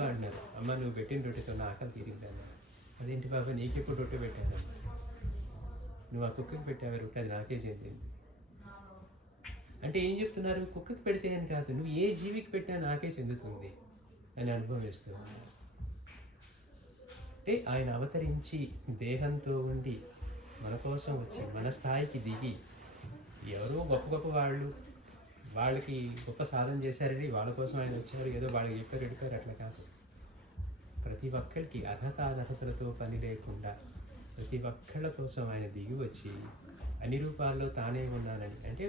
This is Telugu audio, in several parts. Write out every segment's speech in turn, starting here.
బాబా అన్నారు, అమ్మ నువ్వు పెట్టిన రొట్టెతో నా ఆకలి తీరింది అన్నారు. అదేంటి బాబా నీకెప్పుడు రొట్టె పెట్టాను, నువ్వు ఆ కుక్కకి పెట్టావు రొట్టె, అది నాకే చెందింది. అంటే ఏం చెప్తున్నారు, కుక్కకి పెడితే అని కాదు, నువ్వు ఏ జీవికి పెట్టినా నాకే చెందుతుంది అని అనుభవిస్తున్నాను. అంటే ఆయన అవతరించి దేహంతో ఉండి మన కోసం వచ్చి మన స్థాయికి దిగి, ఎవరో గొప్ప గొప్ప వాళ్ళకి గొప్ప సాధన చేశారని వాళ్ళ కోసం ఆయన వచ్చారు, ఏదో వాళ్ళకి చెప్పారు ఎడిపారు, అట్లా కాదు. ప్రతి ఒక్కరికి అనర్హతలతో పని లేకుండా ప్రతి ఒక్కళ్ళ కోసం ఆయన దిగి వచ్చి అన్ని రూపాల్లో తానే ఉన్నానని. అంటే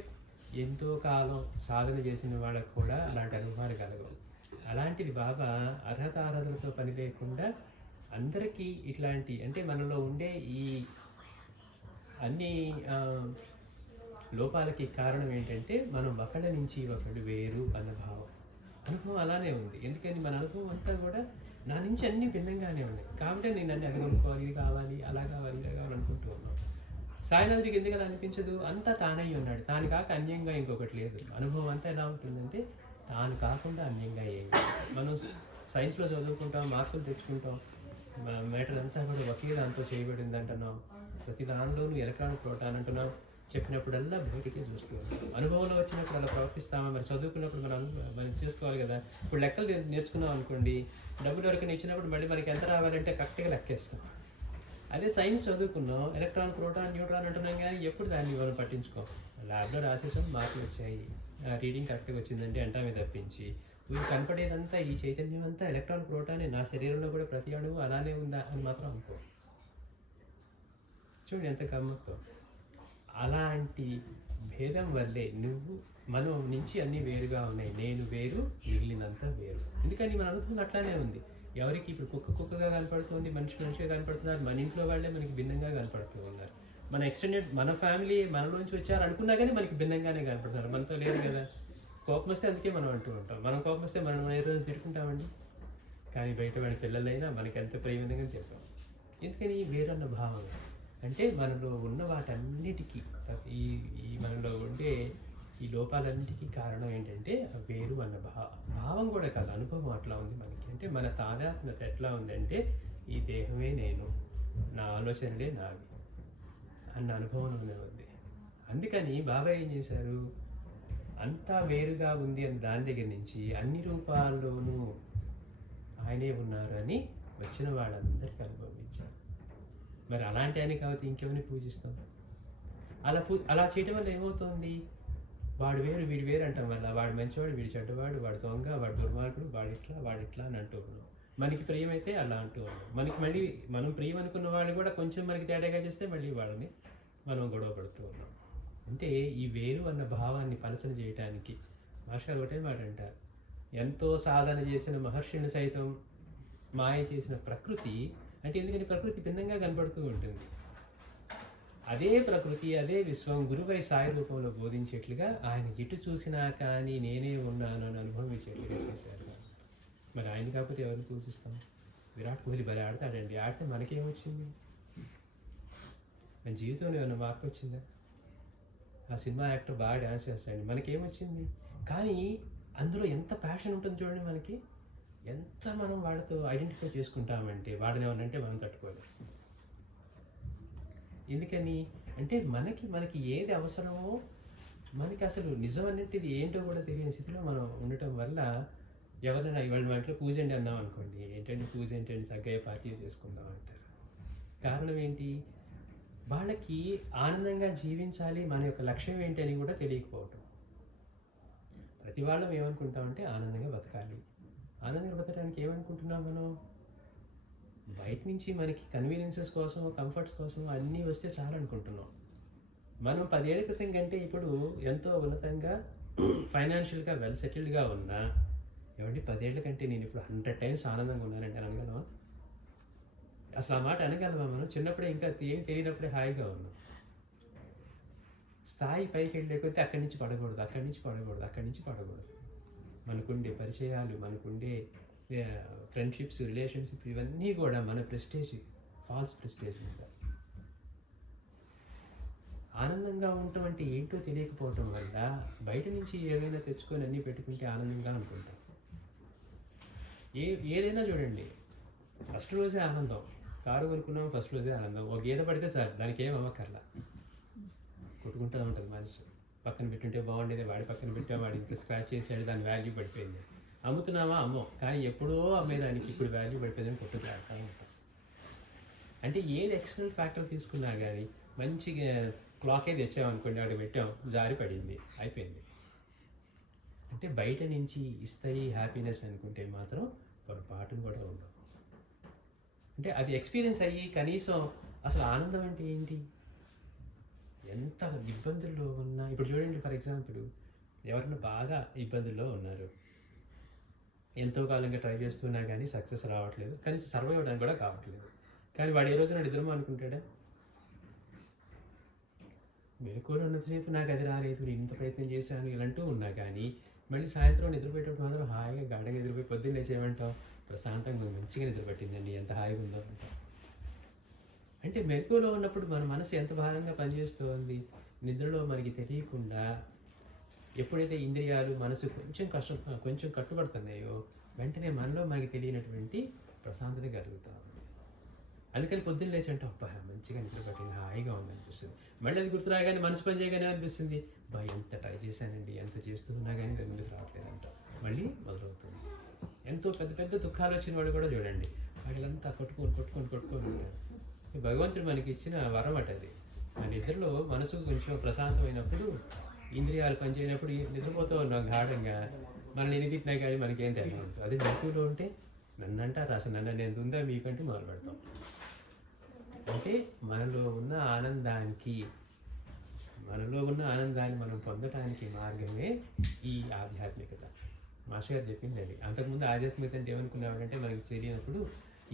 ఎంతో కాలం సాధన చేసిన వాళ్ళకు కూడా అలాంటి అనుభవాలు కలగవు. అలాంటిది బాబా అర్హతలతో పని లేకుండా అందరికీ ఇట్లాంటి, అంటే మనలో ఉండే ఈ అన్ని లోపాలకి కారణం ఏంటంటే మనం ఒకళ్ళ నుంచి ఒకళ్ళు వేరు అన్న భావం. అనుభవం అలానే ఉంది. ఎందుకని మన అనుభవం అంతా కూడా నా నుంచి అన్నీ భిన్నంగానే ఉన్నాయి. కాబట్టి నేను అన్నీ అది కొనుక్కోవాలి, ఇది కావాలి, అలా కావాలి, ఇలా కావాలి అనుకుంటూ ఉన్నాను. సాయినాథుడికి ఎందుకు అలా అనిపించదు, అంతా తానై ఉన్నాడు. తాను కాక అన్యంగా ఇంకొకటి లేదు. అనుభవం అంతా ఎలా ఉంటుందంటే తాను కాకుండా అన్యంగా ఏమి. మనం సైన్స్లో చదువుకుంటాం, మార్కులు తెచ్చుకుంటాం, మ్యాటర్ అంతా కూడా ఒకే దాంతో చేయబడింది అంటున్నాం. ప్రతి దానిలోనూ ఎలక్ట్రాన్ ప్రోటాన్ అంటున్నాం. చెప్పినప్పుడల్లా బయటికే చూస్తూ ఉంటాం. అనుభవంలో వచ్చినప్పుడు అలా ప్రవర్తిస్తామా, మరి చదువుకున్నప్పుడు మనం చేసుకోవాలి కదా. ఇప్పుడు లెక్కలు నేర్చుకున్నాం అనుకోండి, డబ్బులు ఎవరికైనా ఇచ్చినప్పుడు మళ్ళీ మనకి ఎంత రావాలంటే కరెక్ట్గా లెక్కేస్తాం. అదే సైన్స్ చదువుకున్నాం, ఎలక్ట్రాన్ ప్రోటాన్ న్యూట్రాన్ అంటున్నాం, కానీ ఎప్పుడు దాన్ని మనం పట్టించుకోం. ల్యాబ్లో రాసేసాం, మార్కులు వచ్చాయి, రీడింగ్ కరెక్ట్గా వచ్చిందంటే అంటామే తప్పించి వీళ్ళు కనపడేదంతా ఈ చైతన్యం అంతా ఎలక్ట్రాన్ ప్రోటానే, నా శరీరంలో కూడా ప్రతి అణువు అలానే ఉందా అని మాత్రం అనుకో. చూడండి ఎంత గమ్మత్తో. అలాంటి భేదం వల్లే మనం నుంచి అన్నీ వేరుగా ఉన్నాయి. నేను వేరు, మిగిలినంతా వేరు. ఎందుకని మన అనుభవం అట్లానే ఉంది. ఎవరికి ఇప్పుడు కుక్కగా కనపడుతుంది, మనిషిగా కనపడుతున్నారు. మన ఇంట్లో వాళ్ళే మనకి భిన్నంగా కనపడుతూ ఉన్నారు. మన ఎక్స్టెండెడ్ మన ఫ్యామిలీ మనలోంచి వచ్చారు అనుకున్నా కానీ మనకి భిన్నంగానే కనపడుతున్నారు. మనతో లేరు కదా. కోపం వస్తే అందుకే మనం అంటూ ఉంటాం. మనం కోపం వస్తే మనం ఏ రోజు తిట్టుకుంటామండి. కానీ బయట వాడి పిల్లలైనా మనకి ఎంత ప్రేమగా తిడతాం. ఎందుకని వేరన్న భావం. అంటే మనలో ఉన్న వాటన్నిటికీ ఈ మనలో ఉండే ఈ లోపాలన్నిటికీ కారణం ఏంటంటే వేరు అన్న భావం కూడా కాదు, అనుభవం అట్లా ఉంది మనకి. అంటే మన తాదాత్మ్యత ఎట్లా ఉందంటే ఈ దేహమే నేను, నా ఆలోచనలే నావి అన్న అనుభవంలోనే ఉంది. అందుకని బాబా ఏం చేశారు, అంతా వేరుగా ఉంది అని దాని దగ్గర నుంచి అన్ని రూపాల్లోనూ ఆయనే ఉన్నారు అని వచ్చిన వాళ్ళందరికీ అనుభవించారు. మరి అలాంటి ఆయన కాబట్టి ఇంకెవరిని పూజిస్తాం? అలా చేయడం వల్ల ఏమవుతుంది, వాడు వేరు వీడు వేరు అంటాం వల్ల వాడు మంచివాడు వీడు చెడ్డవాడు, వాడు దొంగ వాడు దుర్మార్గుడు, వాడిట్లా అని అంటూ ఉన్నాం. మనకి ప్రియమైతే అలా అంటూ ఉన్నాం. మనకి మళ్ళీ మనం ప్రియం అనుకున్న వాళ్ళు కూడా కొంచెం మనకి తేడాగా చేస్తే మళ్ళీ వాళ్ళని మనం గొడవ పడుతూ ఉన్నాం. అంటే ఈ వేరు అన్న భావాన్ని పలచన చేయటానికి మాస్టర్ ఒకటే మాట అంటారు, ఎంతో సాధన చేసిన మహర్షుని సైతం మాయ చేసిన ప్రకృతి. అంటే ఎందుకని ప్రకృతి భిన్నంగా కనపడుతూ ఉంటుంది. అదే ప్రకృతి, అదే విశ్వం గురువై సాయి రూపంలో బోధించేట్లుగా ఆయన ఎటు చూసినా కానీ నేనే ఉన్నాను అని అనుభవించేట్లుగా చేశారు. మరి ఆయన కాకపోతే ఎవరిని పూజిస్తాం? విరాట్ కోహ్లీ భలే ఆడతాడండి, ఆడితే మనకేమొచ్చింది? మన జీవితంలో ఏమైనా మార్పు వచ్చిందా? ఆ సినిమా యాక్టర్ బాగా డ్యాన్స్ చేస్తాడు, మనకేమొచ్చింది? కానీ అందులో ఎంత ప్యాషన్ ఉంటుంది చూడండి మనకి. ఎంత మనం వాళ్ళతో ఐడెంటిఫై చేసుకుంటామంటే వాడిని ఏమనంటే మనం తట్టుకోలేం. ఎందుకని అంటే మనకి ఏది అవసరమో మనకి అసలు నిజం అన్నట్టుది ఏంటో కూడా తెలియని స్థితిలో మనం ఉండటం వల్ల ఎవరైనా ఇవాళ మా ఇంట్లో పూజ అండి అన్నాం అనుకోండి, ఏంటంటే పూజ ఏంటంటే సగ్గయ్య పార్టీ చేసుకుందాం అంటారు. కారణం ఏంటి, వాళ్ళకి ఆనందంగా జీవించాలి, మన యొక్క లక్ష్యం ఏంటి అని కూడా తెలియకపోవటం. ప్రతి వాళ్ళం ఏమనుకుంటామంటే ఆనందంగా బతకాలి. ఆనందంగా బతకడానికి ఏమనుకుంటున్నాం మనం? బయట నుంచి మనకి కన్వీనియన్సెస్ కోసం, కంఫర్ట్స్ కోసం అన్నీ వస్తే చాలా అనుకుంటున్నాం. మనం 10 ఏళ్ల క్రితం కంటే ఇప్పుడు ఎంతో ఉన్నతంగా ఫైనాన్షియల్గా వెల్ సెటిల్డ్గా ఉన్నా, ఏమంటే 10 ఏళ్ల కంటే నేను ఇప్పుడు 100 times ఆనందంగా ఉన్నానంటే అనగలమా? అసలు ఆ మాట అనగలమా మనం? చిన్నప్పుడే ఇంకా ఏం తెలియనప్పుడే హాయిగా ఉన్నాం. స్థాయి పైకి వెళ్ళేకొస్తే అక్కడి నుంచి పడకూడదు. మనకుండే పరిచయాలు, మనకుండే ఫ్రెండ్షిప్స్, రిలేషన్షిప్స్ ఇవన్నీ కూడా మన ప్రెస్టేజ్, ఫాల్స్ ప్రెస్టేజ్ మీద. ఆనందంగా ఉండటం అంటే ఏంటో తెలియకపోవటం వల్ల బయట నుంచి ఏమైనా తెచ్చుకొని అన్నీ పెట్టుకుంటే ఆనందంగా అనుకుంటాం. ఏదైనా చూడండి, ఫస్ట్ రోజే ఆనందం. కారు కొనుక్కున్నాం, ఫస్ట్ రోజే ఆనందం. ఒక గీత పడితే చాలు, దానికి ఏం అమ్మక్కర్లా, కొట్టుకుంటూ ఉంటుంది మనసు. పక్కన పెట్టుంటే బాగుండేది, వాడి పక్కన పెట్టా, వాడి ఇంకా స్క్రాచ్ చేసాడు, దాని వాల్యూ పడిపోయింది. అమ్ముతున్నామా అమ్మో, కానీ ఎప్పుడో అమ్మేదానికి ఇప్పుడు వాల్యూ పడిపోయిందని కొట్టుకుంటా ఉంటాం. అంటే ఏది ఎక్స్టర్నల్ ఫ్యాక్టర్ తీసుకున్నా కానీ, మంచిగా క్లాకే తెచ్చామనుకోండి, అక్కడ పెట్టాం, జారి పడింది, అయిపోయింది. అంటే బయట నుంచి ఇస్తాయి హ్యాపీనెస్ అనుకుంటే మాత్రం పొరపాటును కూడా ఉండవు. అంటే అది ఎక్స్పీరియన్స్ అయ్యి కనీసం అసలు ఆనందం అంటే ఏంటి, ఎంత ఇబ్బందుల్లో ఉన్నా, ఇప్పుడు చూడండి ఫర్ ఎగ్జాంపుల్, ఎవరైనా బాగా ఇబ్బందుల్లో ఉన్నారు, ఎంతో కాలంగా ట్రై చేస్తున్నా కానీ సక్సెస్ రావట్లేదు, కనీసం సర్వైవ్ అవ్వడానికి కూడా కావట్లేదు. కానీ వాడు ఏ రోజున నిద్రమో అనుకుంటాడా, మెలకువలో ఉన్నంతసేపు నాకు అది రాలేదు, నేను ఇంత ప్రయత్నం చేశాను ఇలాంటూ ఉన్నా కానీ, మళ్ళీ సాయంత్రం నిద్రపోయేటప్పుడు మాత్రం హాయిగా గాఢంగా నిద్రపోయి పొద్దున్న లేచేయమంటాం, ప్రశాంతంగా మంచిగా నిద్రపట్టిందండి, ఎంత హాయిగా ఉందో అంటాం. అంటే మెలకువలో ఉన్నప్పుడు మన మనసు ఎంత భారంగా పనిచేస్తుంది, నిద్రలో మనకి తెలియకుండా ఎప్పుడైతే ఇంద్రియాలు మనసు కొంచెం కట్టుబడుతున్నాయో వెంటనే మనలో మనకి తెలియనటువంటి ప్రశాంతత కలుగుతా ఉంది. అందుకని పొద్దున్న లేచి అంటే అబ్బా మంచిగా నిద్ర పట్టింది, హాయిగా ఉంది అనిపిస్తుంది. మళ్ళీ అది గుర్తు రాగానే, మనసు పని చేయగానే అనిపిస్తుంది, బా ఎంత ట్రై చేశానండి, ఎంత చేస్తున్నా కానీ అది ముందుకు రావట్లేదంట, మళ్ళీ మొదలవుతుంది. ఎంతో పెద్ద పెద్ద దుఃఖాలు వచ్చిన వాడు కూడా చూడండి, వాళ్ళంతా కొట్టుకొని ఉంటారు. భగవంతుడు మనకి ఇచ్చిన వరం అది. మన నిద్రలో మనసు కొంచెం ప్రశాంతమైనప్పుడు, ఇంద్రియాలు పనిచేయనప్పుడు నిద్రపోతూ ఉన్నాం గాఢంగా, మనల్ని ఎన్ని తిట్టినా కానీ మనకేం తెలియదు. అదే నెగిటివ్లో ఉంటే నన్ను అంటారు, అసలు నన్ను నేను ఉందా మీకంటే మొదలు పెడతాం. అంటే మనలో ఉన్న ఆనందాన్ని మనం పొందటానికి మార్గమే ఈ ఆధ్యాత్మికత. మాస్టర్ గారు చెప్పింది అది. అంతకుముందు ఆధ్యాత్మికత అంటే ఏమనుకునేవాడంటే, మనకి తెలియనప్పుడు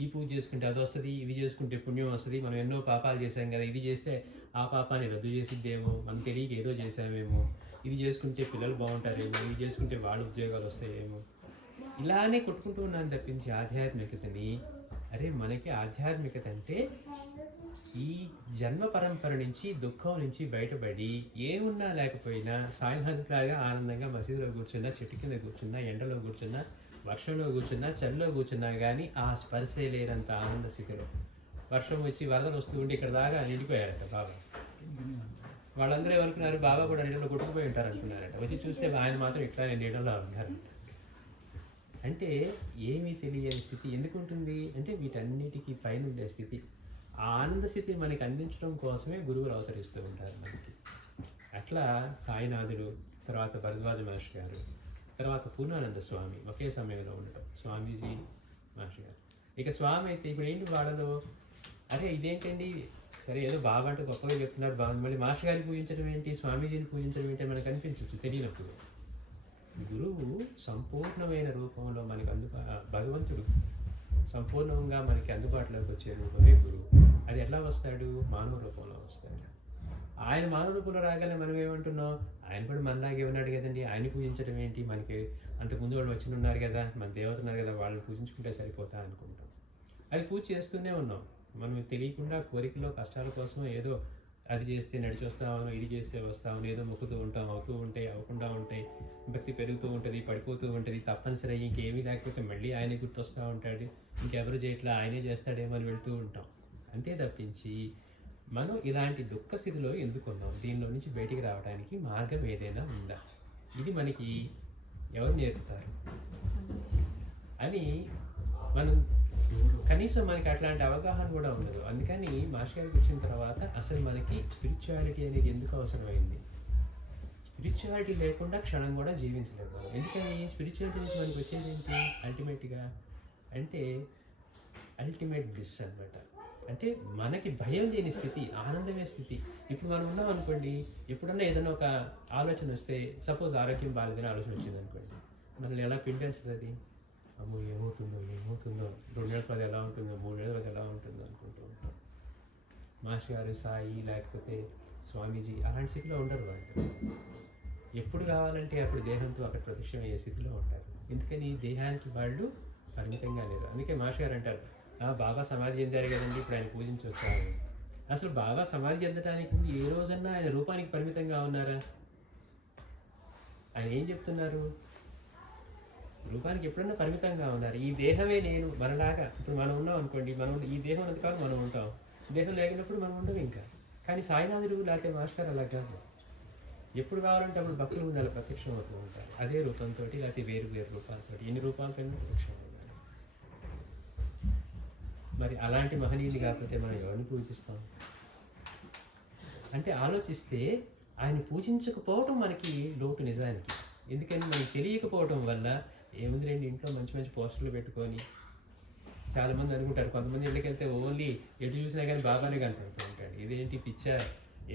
ఈ పూజ చేసుకుంటే అది వస్తుంది, ఇది చేసుకుంటే పుణ్యం వస్తుంది, మనం ఎన్నో పాపాలు చేసాం కదా, ఇది చేస్తే ఆ పాపాన్ని రద్దు చేసిద్దేమో, మనం తెలియక ఏదో చేసామేమో, ఇది చేసుకుంటే పిల్లలు బాగుంటారేమో, ఇది చేసుకుంటే వాళ్ళ ఉద్యోగాలు వస్తాయేమో, ఇలానే కొట్టుకుంటూ ఉన్నాను తప్పించి ఆధ్యాత్మికతని. అరే మనకి ఆధ్యాత్మికత అంటే ఈ జన్మ పరంపర నుంచి, దుఃఖం నుంచి బయటపడి, ఏమున్నా లేకపోయినా సాయినాథులాగా ఆనందంగా మసీదులో కూర్చున్నా, చెట్టు కింద కూర్చున్నా, ఎండలో కూర్చున్నా, వర్షంలో కూర్చున్నా, చలిలో కూర్చున్నా కానీ ఆ స్పర్శే లేనంత ఆనంద స్థితిలో. వర్షం వచ్చి వరదలు వస్తూ ఉండి ఇక్కడ దాకా నిండిపోయారట బాబా. వాళ్ళందరూ ఏమనుకున్నారు, బాబా కూడా నీళ్ళలో కొట్టుకుపోయి ఉంటారు అనుకున్నారట. వచ్చి చూస్తే ఆయన మాత్రం ఇట్లా నీళ్ళలో ఉన్నారు. అంటే ఏమీ తెలియని స్థితి ఎందుకు ఉంటుంది అంటే, వీటన్నిటికీ పైన ఉండే స్థితి, ఆ ఆనంద స్థితి మనకి అందించడం కోసమే గురువులు అవతరిస్తూ ఉంటారు మనకి. అట్లా సాయినాథుడు, తర్వాత భరద్వాజ మహర్షి గారు, తర్వాత పూర్ణానంద స్వామి ఒకే సమయంలో ఉండటం, స్వామీజీ మహర్షి గారు. ఇక స్వామి అయితే ఇప్పుడు ఏంటి వాళ్ళలో, అరే ఇదేంటండి, సరే ఏదో బాగా అంటే గొప్పగా చెప్తున్నారు బాగుంది, మళ్ళీ మహర్షి గారిని పూజించడం ఏంటి, స్వామీజీని పూజించడం ఏంటి మనకు అనిపించవచ్చు తెలియనప్పుడు. గురువు సంపూర్ణమైన రూపంలో మనకి భగవంతుడు సంపూర్ణంగా మనకి అందుబాటులోకి వచ్చే రూపమే గురువు. అది ఎట్లా వస్తాడు, మానవ రూపంలో వస్తాడు. ఆయన మానవ రూపంలో రాగానే మనం ఏమంటున్నాం, ఆయన కూడా మనలాగే ఉన్నాడు కదండి, ఆయన్ని పూజించడం ఏంటి, మనకి అంతకుముందు వాళ్ళు వచ్చి ఉన్నారు కదా, మన దేవత ఉన్నారు కదా, వాళ్ళని పూజించుకుంటే సరిపోతా అనుకుంటాం. అది పూజ చేస్తూనే ఉన్నాం, మనం తెలియకుండా కోరికలో కష్టాల కోసం ఏదో అది చేస్తే నడిచి వస్తామను, ఇది చేస్తే వస్తామని ఏదో మొక్కుతూ ఉంటాం, అవుతూ ఉంటాయి, అవ్వకుండా ఉంటాయి, భక్తి పెరుగుతూ ఉంటుంది, పడిపోతూ ఉంటుంది, తప్పనిసరి ఇంకేమీ లేకపోతే మళ్ళీ ఆయనే గుర్తొస్తూ ఉంటాడు, ఇంకెవరు చేయట్లా ఆయనే చేస్తాడేమో అని వెళ్తూ ఉంటాం. అంతే తప్పించి మనం ఇలాంటి దుఃఖ స్థితిలో ఎందుకున్నాం, దీనిలో నుంచి బయటికి రావడానికి మార్గం ఏదైనా ఉందా, ఇది మనకి ఎవరు నేర్పుతారు అని మనం కనీసం మనకి అట్లాంటి అవగాహన కూడా ఉండదు. అందుకని మాస్టర్ గారికి వచ్చిన తర్వాత అసలు మనకి స్పిరిచువాలిటీ అనేది ఎందుకు అవసరమైంది, స్పిరిచువాలిటీ లేకుండా క్షణం కూడా జీవించలేదు. ఎందుకని స్పిరిచువాలిటీ నుంచి మనకి వచ్చేది ఏంటి అల్టిమేట్గా అంటే అల్టిమేట్ బ్లిస్ అనమాట. అంటే మనకి భయం లేని స్థితి, ఆనందమే స్థితి. ఇప్పుడు మనం ఉన్నాం అనుకోండి, ఎప్పుడన్నా ఏదైనా ఒక ఆలోచన వస్తే, సపోజ్ ఆరోగ్యం బాగాలేదని ఆలోచన వచ్చింది అనుకోండి, మనల్ని ఎలా పిండేస్తుంది అది, అమ్మో ఏమవుతుందో 2 నెలల పది ఎలా ఉంటుందో, 3 నెలల పది ఎలా ఉంటుందో అనుకుంటూ ఉంటాం. మాస్టర్ గారు, సాయి లేకపోతే స్వామీజీ అలాంటి స్థితిలో ఉండరు వాళ్ళు. ఎప్పుడు కావాలంటే అప్పుడు దేహంతో అక్కడ ప్రత్యక్షమయ్యే స్థితిలో ఉంటారు. ఎందుకని దేహానికి వాళ్ళు పరిమితంగా లేరు. అందుకే మాస్టర్ గారు అంటారు, బాబా సమాధి చెందారు కదండి, ఇప్పుడు ఆయన పూజించవచ్చు. అసలు బాబా సమాధి చెందడానికి ముందు ఏ రోజన్నా ఆయన రూపానికి పరిమితంగా ఉన్నారా? ఆయన ఏం చెప్తున్నారు, రూపానికి ఎప్పుడన్నా పరిమితంగా ఉన్నారు. ఈ దేహమే నేను మనలాగా ఇప్పుడు మనం ఉన్నాం అనుకోండి, మనం ఈ దేహం ఉన్నంత కాలం మనం ఉంటాం, దేహం లేకపోయినప్పుడు మనం ఉండవు ఇంకా. కానీ సాయినాథుడు లేకపోతే మాస్టర్ అలా కాదు, ఎప్పుడు కావాలంటే అప్పుడు భక్తుల ముందు అలా ప్రత్యక్షం అవుతూ ఉంటారు. అదే రూపంతో లేకపోతే వేరు వేరు రూపాలతో, ఎన్ని రూపాలతో ప్రత్యక్షం అవుతారు. మరి అలాంటి మహనీయుని కాకపోతే మనం ఎవరిని పూజిస్తాం అంటే ఆలోచిస్తే ఆయన పూజించకపోవటం మనకి లోటు నిజానికి. ఎందుకని మనకి తెలియకపోవటం వల్ల ఏముంది రండి ఇంట్లో మంచి మంచి పోస్టర్లు పెట్టుకొని, చాలామంది అనుకుంటారు, కొంతమంది ఇంటికి వెళ్తే ఓన్లీ ఎటు చూసినా కానీ బాబానే కనపడుతూ ఉంటాడు. ఇదేంటి పిక్చర్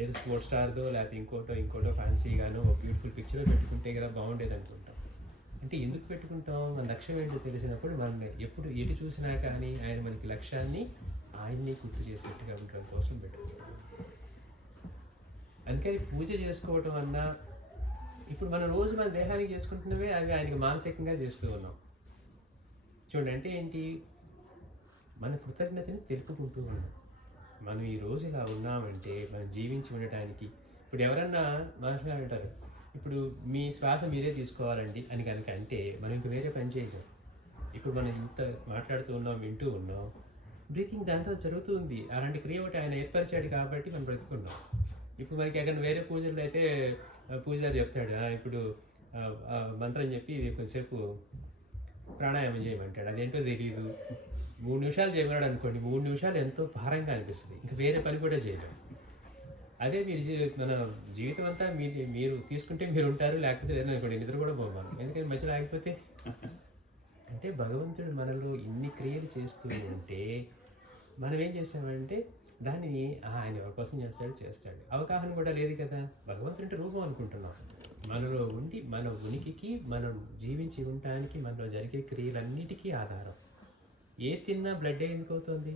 ఏదో స్పోర్ట్స్ స్టార్దో లేకపోతే ఇంకోటో ఫ్యాన్సీగానో ఒక బ్యూటిఫుల్ పిక్చర్ పెట్టుకుంటే కదా బాగుండేది అనుకుంటాం. అంటే ఎందుకు పెట్టుకుంటాం? మన లక్ష్యం ఏంటో తెలిసినప్పుడు మనం ఎప్పుడు ఎటు చూసినా కానీ ఆయన మనకి లక్ష్యాన్ని ఆయన్ని గుర్తు చేసేట్టుగా ఉండడం కోసం పెట్టుకుంటాం. అందుకని పూజ చేసుకోవటం అన్నా ఇప్పుడు మనం రోజు మన దేహానికి చేసుకుంటున్నవే అవి ఆయనకి మానసికంగా చేస్తూ ఉన్నాం. చూడండి, అంటే ఏంటి? మన కృతజ్ఞతని తెలుపుకుంటూ ఉన్నాం. మనం ఈ రోజు ఇలా ఉన్నామంటే మనం జీవించి ఉండటానికి. ఇప్పుడు ఎవరన్నా మనుషులు అంటారు, ఇప్పుడు మీ శ్వాస మీరే తీసుకోవాలండి అని కనుక అంటే మనం ఇంక వేరే పని చేయలేం. ఇప్పుడు మనం ఇంత మాట్లాడుతూ ఉన్నాం, వింటూ ఉన్నాం, బ్రీతింగ్ దాంతో జరుగుతుంది. అలాంటి క్రియ ఒకటి ఆయన ఏర్పరిచాడు కాబట్టి మనం బ్రతుకున్నాం. ఇప్పుడు మనకి ఎక్కడ వేరే పూజలు అయితే పూజారి చెప్తాడు, ఇప్పుడు మంత్రం చెప్పి కొంచెంసేపు ప్రాణాయామం చేయమంటాడు. అదేంటో తెలియదు. 3 నిమిషాలు చేయమన్నాడు అనుకోండి, 3 నిమిషాలు ఎంతో భారంగా అనిపిస్తుంది, ఇంకా వేరే పని కూడా చేయలేము. అదే మీరు మన జీవితం అంతా మీరు తీసుకుంటే మీరు ఉంటారు, లేకపోతే లేదనుకోండి నిద్ర కూడా పోవాలి. ఎందుకంటే మధ్యలో ఆగిపోతే. అంటే భగవంతుడు మనలో ఇన్ని క్రియలు చేస్తూ ఉంటే మనం ఏం చేసామంటే దాన్ని ఆయన ఎవరి కోసం చేస్తాడు. అవగాహన కూడా లేదు కదా. భగవంతుడు అంటే రూపం అనుకుంటున్నాం. మనలో ఉండి మన ఉనికికి, మనం జీవించి ఉండటానికి మనలో జరిగే క్రియలన్నిటికీ ఆధారం. ఏ తిన్నా బ్లడ్ ఎందుకు అవుతుంది?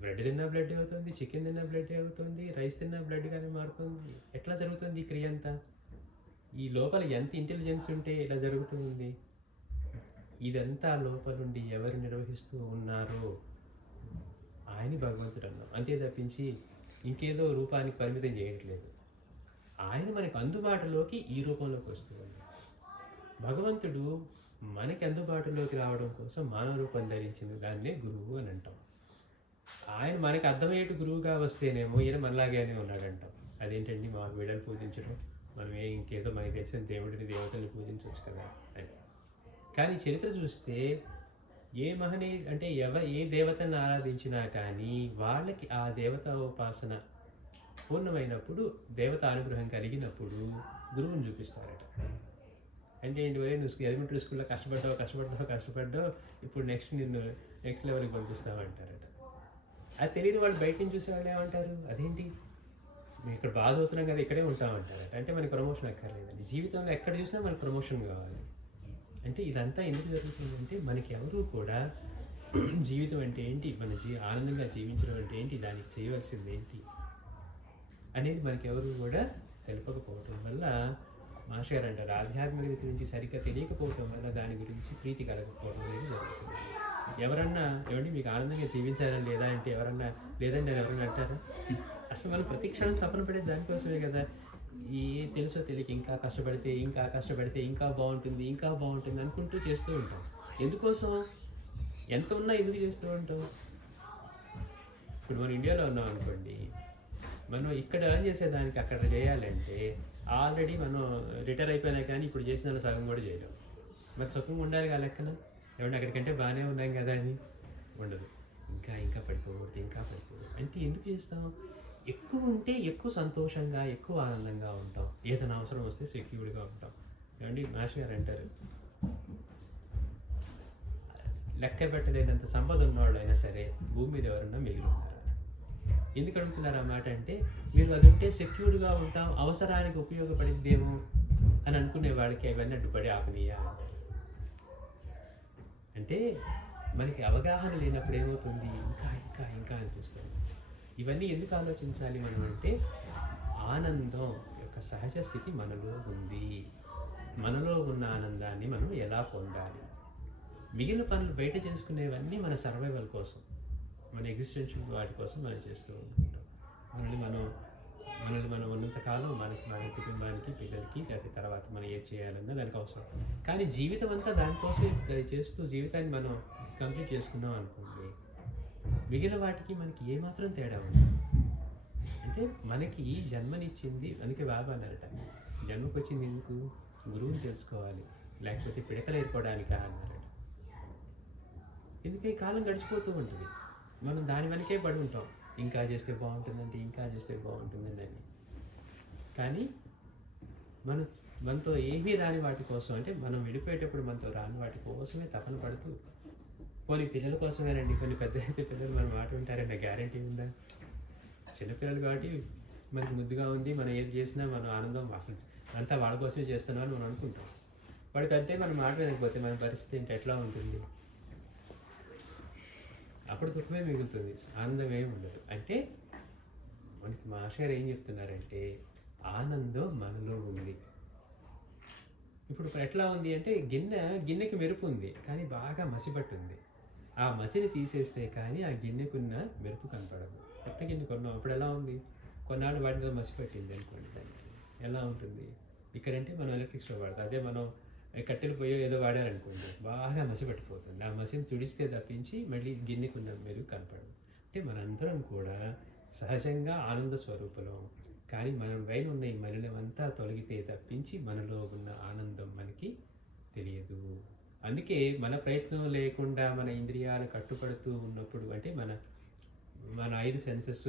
బ్రెడ్ తిన్నా బ్లడ్ అవుతుంది, చికెన్ తిన్నా బ్లడ్ అవుతుంది, రైస్ తిన్నా బ్లడ్గానే మారుతుంది. ఎట్లా జరుగుతుంది ఈ క్రియ అంతా? ఈ లోపల ఎంత ఇంటెలిజెన్స్ ఉంటే ఇలా జరుగుతుంది? ఇదంతా లోపలుండి ఎవరు నిర్వహిస్తూ ఉన్నారో ఆయన భగవంతుడు అన్నాం. అంతే తప్పించి ఇంకేదో రూపానికి పరిమితం చేయట్లేదు. ఆయన మనకు అందుబాటులోకి ఈ రూపంలోకి వస్తుంది. భగవంతుడు మనకి అందుబాటులోకి రావడం కోసం మానవ రూపం ధరించింది, దాన్నే గురువు అని అంటాం. ఆయన మనకి అర్థమయ్యేటు గురువుగా వస్తేనేమో ఈయన మనలాగానే ఉన్నాడంటాం. అదేంటండి మాకు వీడని పూజించడం, మనం ఇంకేదో మనకి తెలిసిన దేవుడిని దేవతల్ని పూజించవచ్చు కదా అని. కానీ చరిత్ర చూస్తే ఏ మహనీయుడు అంటే ఏ దేవతను ఆరాధించినా కానీ వాళ్ళకి ఆ దేవత ఉపాసన పూర్ణమైనప్పుడు, దేవత అనుగ్రహం కలిగినప్పుడు గురువుని చూపిస్తారట. అంటే ఏంటి, నువ్వు ఎలిమెంటరీ స్కూల్లో కష్టపడ్డావు, ఇప్పుడు నెక్స్ట్ లెవెల్కి పంపిస్తామంటారట. అది తెలియని వాళ్ళు బయట నుంచి చూసే వాళ్ళు ఏమంటారు, అదేంటి మేము ఇక్కడ బాగా చదువుతున్నాం కదా ఇక్కడే ఉంటామంటారట. అంటే మనకి ప్రమోషన్ అక్కర్లేదండి. జీవితంలో ఎక్కడ చూసినా మనకు ప్రమోషన్ కావాలి. అంటే ఇదంతా ఎందుకు జరుగుతుందంటే మనకి ఎవరు కూడా జీవితం అంటే ఏంటి, మన ఆనందంగా జీవించడం అంటే ఏంటి, దానికి చేయవలసింది ఏంటి అనేది మనకి ఎవరు కూడా తెలుపకపోవటం వల్ల, మాస్టర్ గారు అంటారు, ఆధ్యాత్మికత గురించి సరిగ్గా తెలియకపోవటం వల్ల దాని గురించి ప్రీతి కలగకపోవడం అనేది జరుగుతుంది. ఎవరన్నా ఏమండి మీకు ఆనందంగా జీవించాలని లేదా అంటే ఎవరన్నా లేదండి అని ఎవరన్నా అంటారా? అసలు మనం ప్రతి క్షణం తపన పడేది దానికోసమే కదా. ఈ తెలుసో తెలియక ఇంకా కష్టపడితే ఇంకా బాగుంటుంది అనుకుంటూ చేస్తూ ఉంటాం. ఎందుకోసం? ఎంత ఉన్నా ఎందుకు చేస్తూ ఉంటాం? ఇప్పుడు మనం ఇండియాలో ఉన్నాం అనుకోండి, మనం ఇక్కడ ఎర్న్ చేసేదానికి అక్కడ చేయాలంటే ఆల్రెడీ మనం రిటైర్ అయిపోయినా కానీ ఇప్పుడు చేసిన సగం కూడా చేయలేం. మరి సుఖంగా ఉండాలి కదా లెక్కన. ఏమంటే అక్కడికంటే బాగానే ఉన్నాం కదా అని ఉండదు. ఇంకా పడిపోకూడదు అంటే ఎందుకు చేస్తాం? ఎక్కువ ఉంటే ఎక్కువ సంతోషంగా, ఎక్కువ ఆనందంగా ఉంటాం. ఏదైనా అవసరం వస్తే సెక్యూర్డ్గా ఉంటాం. ఏమండి మాస్టర్ గారు అంటారు, లెక్క పెట్టలేనంత సంపద ఉన్నవాళ్ళైనా సరే భూమి మీద ఎవరన్నా మిగిలి ఉన్నారు. ఎందుకు అడుగుతున్నారు ఆ మాట అంటే, మీరు అది ఉంటే సెక్యూర్డ్గా ఉంటాం, అవసరానికి ఉపయోగపడిద్దేమో అని అనుకునే వాడికి అవన్నీ అడ్డుపడి ఆపనీయ. అంటే మనకి అవగాహన లేనప్పుడు ఏమవుతుంది, ఇంకా అనిపిస్తుంది. ఇవన్నీ ఎందుకు ఆలోచించాలి మనం అంటే, ఆనందం యొక్క సహజ స్థితి మనలో ఉంది. మనలో ఉన్న ఆనందాన్ని మనం ఎలా పొందాలి? మిగిలిన పనులు బయట చేసుకునేవన్నీ మన సర్వైవల్ కోసం, మన ఎగ్జిస్టెన్షియల్ వాటి కోసం మనం చేస్తూ ఉంటాం. మనల్ని మనం మనల్ని మనం ఉన్నంతకాలం మనకి మన కుటుంబానికి పిల్లలకి లేకపోతే తర్వాత మనం ఏది చేయాలన్నా దానికి అవసరం. కానీ జీవితం అంతా దానికోసమే చేస్తూ జీవితాన్ని మనం కంప్లీట్ చేసుకున్నాం అనుకోండి, మిగిలిన వాటికి మనకి ఏమాత్రం తేడా ఉంది. అంటే మనకి జన్మనిచ్చింది, అందుకే బాబా అన్నారట, జన్మకు వచ్చింది ఎందుకు? గురువుని తెలుసుకోవాలి, లేకపోతే పిడకలు ఏర్పడానికా అన్నారట. ఎందుకంటే కాలం గడిచిపోతూ ఉంటుంది, మనం దాని వెనకే పడి ఉంటాం, ఇంకా చేస్తే బాగుంటుందంటే ఇంకా చేస్తే బాగుంటుందండి అని. కానీ మనతో ఏమీ రాని వాటి కోసం, అంటే మనం వెళ్ళిపోయేటప్పుడు మనతో రాని వాటి కోసమే తపన పడుతూ, పోనీ పిల్లల కోసమేనండి, కొన్ని పెద్ద అయితే పిల్లలు మన మాట ఉంటారన్న గ్యారంటీ ఉందా? చిన్నపిల్లలు కాబట్టి మనకి ముద్దుగా ఉంది, మనం ఏది చేసినా మనం ఆనందం అసలు అంతా వాళ్ళ కోసమే చేస్తున్నాం అని మనం అనుకుంటాం. వాడు పెద్ద మన మాట వినకపోతే మన పరిస్థితి ఏంటి, ఎట్లా ఉంటుంది? అప్పుడు దుఃఖమే మిగులుతుంది, ఆనందం ఏమి ఉండదు. అంటే మనకి మాస్టర్ ఏం చెప్తున్నారంటే, ఆనందం మనలో ఉంది. ఇప్పుడు ఎట్లా ఉంది అంటే, గిన్నెకి మెరుపు ఉంది కానీ బాగా మసిపట్టు ఉంది. ఆ మసిని తీసేస్తే కానీ ఆ గిన్నెకున్న మెరుపు కనపడదు. కొత్త గిన్నె కొన్నాం, అప్పుడు ఎలా ఉంది? కొన్నాళ్ళు వాటి మీద మసిపట్టింది అనుకోండి, దానికి ఎలా ఉంటుంది? ఇక్కడంటే మనం ఎలక్ట్రిక్ స్టవ్ వాడతాం, అదే మనం కట్టెలు పోయో ఏదో వాడారనుకోండి, బాగా మసి పట్టిపోతుంది. ఆ మసిని తుడిస్తే తప్పించి మళ్ళీ గిన్నెకున్న మెరుగు కనపడదు. అంటే మనందరం కూడా సహజంగా ఆనంద స్వరూపంలో, కానీ మనం పైన ఉన్న ఈ మలినమంతా తొలగితే తప్పించి మనలో ఉన్న ఆనందం మనకి తెలియదు. అందుకే మన ప్రయత్నం లేకుండా మన ఇంద్రియాలు కట్టుపడుతూ ఉన్నప్పుడు, అంటే మన 5 సెన్సెస్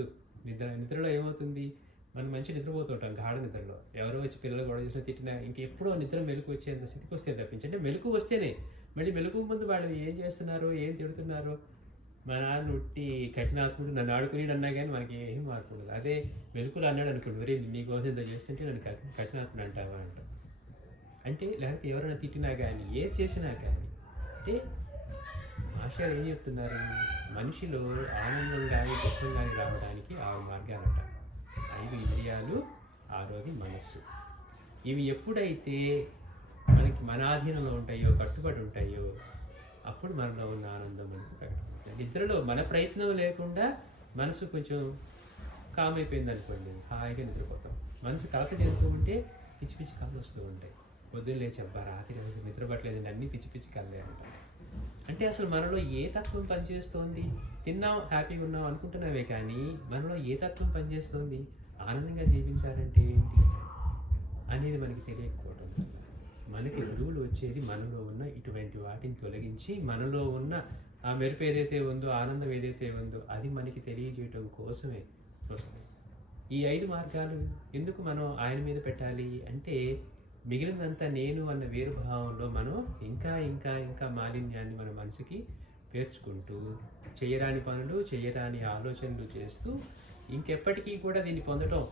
నిద్రలో ఏమవుతుంది? మనం మంచి నిద్రపోతుంటాం గాఢ నిద్రలో, ఎవరో వచ్చి పిల్లలు గొడవ చేసినా తిట్టినా ఇంకెప్పుడో నిద్ర మెలకు వచ్చేంత స్థితికి వస్తే తప్పించి, అంటే మెలకు వస్తేనే, మళ్ళీ మెలకు ముందు వాళ్ళు ఏం చేస్తున్నారో ఏం తిడుతున్నారో, మా నాన్న ఉట్టి కఠినాత్ముడు నన్ను ఆడుకుని అన్నా కానీ మనకి ఏం మార్పు ఉండదు. అదే మెలకులు అన్నాడు అనుకోండి, వరే నీకోసం ఇంత చేస్తుంటే నన్ను కఠినాత్ముడు అంటావా అంట. అంటే లేకపోతే ఎవరైనా తిట్టినా కానీ ఏది చేసినా కానీ, అంటే మాస్టర్ ఏం చెప్తున్నారు, మనిషిలో ఆనందం కానీ దుఃఖం కానీ రావడానికి 6 మార్గాలు అంట. 5 ఇంద్రియాలు, 6వది మనస్సు. ఇవి ఎప్పుడైతే మనకి మన ఆధీనంలో ఉంటాయో, కట్టుబడి ఉంటాయో, అప్పుడు మనలో ఉన్న ఆనందం మనకు ప్రకటిస్తుంది. నిద్రలో మన ప్రయత్నం లేకుండా మనసు కొంచెం కామ్ అయిపోయింది అనుకోండి, హాయిగా నిద్రపోతాం. మనసు కలత చెందుతూ ఉంటే పిచ్చి పిచ్చి కళ్ళు వస్తూ ఉంటాయి. పొద్దున్న లేచి అబ్బా రాత్రి నిద్ర పట్టలేదండి, అన్నీ పిచ్చి పిచ్చి కళ్ళే అంటారు. అంటే అసలు మనలో ఏ తత్వం పనిచేస్తోంది? తిన్నాం, హ్యాపీగా ఉన్నాం అనుకుంటున్నావే కానీ మనలో ఏ తత్వం పనిచేస్తోంది? ఆనందంగా జీవించాలంటే ఏంటి అనేది మనకి తెలియకపోవడం. మనకి గురువులు వచ్చేది మనలో ఉన్న ఇటువంటి వాటిని తొలగించి, మనలో ఉన్న ఆ మెరుపు ఏదైతే ఉందో, ఆనందం ఏదైతే ఉందో అది మనకి తెలియజేయటం కోసమే వస్తాయి. ఈ 5 మార్గాలు ఎందుకు మనం ఆయన మీద పెట్టాలి అంటే, మిగిలినంతా నేను అన్న వేరుభావంలో మనం ఇంకా ఇంకా ఇంకా మాలిన్యాన్ని మన మనసుకి పేర్చుకుంటూ, చేయరాని పనులు, చేయరాని ఆలోచనలు చేస్తూ, ఇంకెప్పటికీ కూడా దీన్ని పొందడం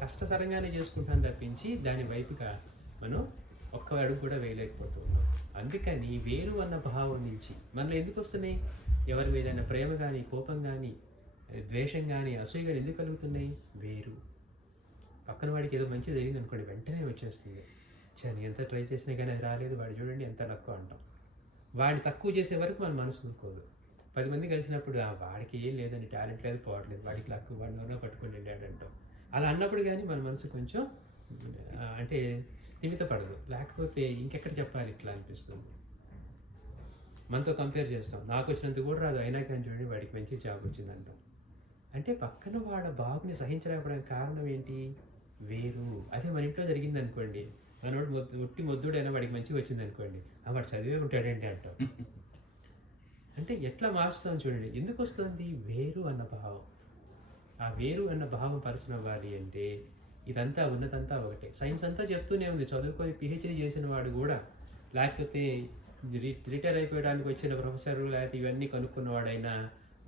కష్టతరంగానే చేసుకుంటాం తప్పించి దాని వైపుగా మనం ఒక్క అడుగు కూడా వేయలేకపోతున్నాం. అందుకని వేరు అన్న భావం నుంచి మనలో ఎందుకు వస్తున్నాయి? ఎవరి మీదైనా ప్రేమ కానీ, కోపం కానీ, ద్వేషం కానీ, అసూయ కానీ ఎందుకు కలుగుతున్నాయి? వేరు. పక్కన వాడికి ఏదో మంచి జరిగింది అనుకోండి, వెంటనే వచ్చేస్తుంది. నేను ఎంత ట్రై చేసినా కానీ అది రాలేదు, వాడు చూడండి ఎంత లక్కు అంటాం. వాడిని తక్కువ చేసే వరకు మన మనసు ఊరుకోదు. 10 మంది కలిసినప్పుడు వాడికి ఏం లేదని, టాలెంట్ లేదు, పోవట్లేదు, వాడికి లక్కు, వాడినో పట్టుకొని వెళ్ళాడు అంటాం. అలా అన్నప్పుడు కానీ మన మనసు కొంచెం అంటే స్థిమితపడదు. లేకపోతే ఇంకెక్కడ చెప్పాలి ఇట్లా అనిపిస్తుంది. మనతో కంపేర్ చేస్తాం, నాకు వచ్చినంత కూడా రాదు, అయినా కానీ చూడండి వాడికి మంచి జాబ్ వచ్చిందంటాం. అంటే పక్కన వాడ బాబుని సహించలేకపోవడానికి కారణం ఏంటి? వేరు. అదే మన ఇంట్లో జరిగింది అనుకోండి, మనోడు ఉట్టి మొద్దుడైనా వాడికి మంచిగా వచ్చింది అనుకోండి, వాడు చదివే ఉంటాడేంటి అంటాం. అంటే ఎట్లా మారుస్తాం చూడండి. ఎందుకు వస్తుంది? వేరు అన్న భావం. ఆ వేరు అన్న భావం పరిచయం అవ్వాలి అంటే ఇదంతా ఉన్నదంతా ఒకటే. సైన్స్ అంతా చెప్తూనే ఉంది, చదువుకొని పిహెచ్డీ చేసిన వాడు కూడా, లేకపోతే రిటైర్ అయిపోయడానికి వచ్చిన ప్రొఫెసర్, లేకపోతే ఇవన్నీ కనుక్కున్నవాడైనా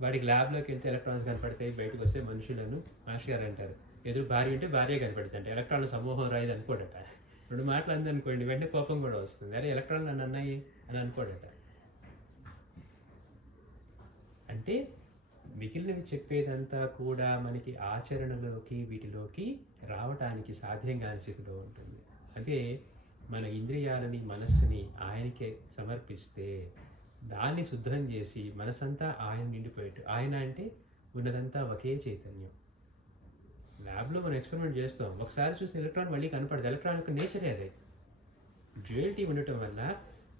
వాడికి ల్యాబ్లోకి వెళ్తే ఎలక్ట్రాన్స్ కనపడతాయి, బయటకు వస్తే మనుషులను మాస్టర్ గారు అంటారు. ఎదురు భార్య ఉంటే భార్య కనపడుతుంది అంటే ఎలక్ట్రాన్ల సమూహం రాయిది అనుకోడట. 2 మాటలు అంది అనుకోండి, వెంటనే కోపం కూడా వస్తుంది, అరే ఎలక్ట్రాన్లు నన్ను అన్నాయి అని అనుకోడట. అంటే మిగిలినవి చెప్పేదంతా కూడా మనకి ఆచరణలోకి, వీటిలోకి రావటానికి సాధ్యం కాని స్థితిలో ఉంటుంది. అదే మన ఇంద్రియాలని, మనస్సుని ఆయనకే సమర్పిస్తే, దాన్ని శుద్ధం చేసి మనసంతా ఆయన నిండిపోయేట్టు. ఆయన అంటే ఉన్నదంతా ఒకే చైతన్యం. ల్యాబ్లో మనం ఎక్స్పెరిమెంట్ చేస్తాం, ఒకసారి చూసిన ఎలక్ట్రాన్ మళ్ళీ కనపడదు. ఎలక్ట్రాన్ యొక్క నేచరే అదే. డ్యూయల్టీ ఉండటం వల్ల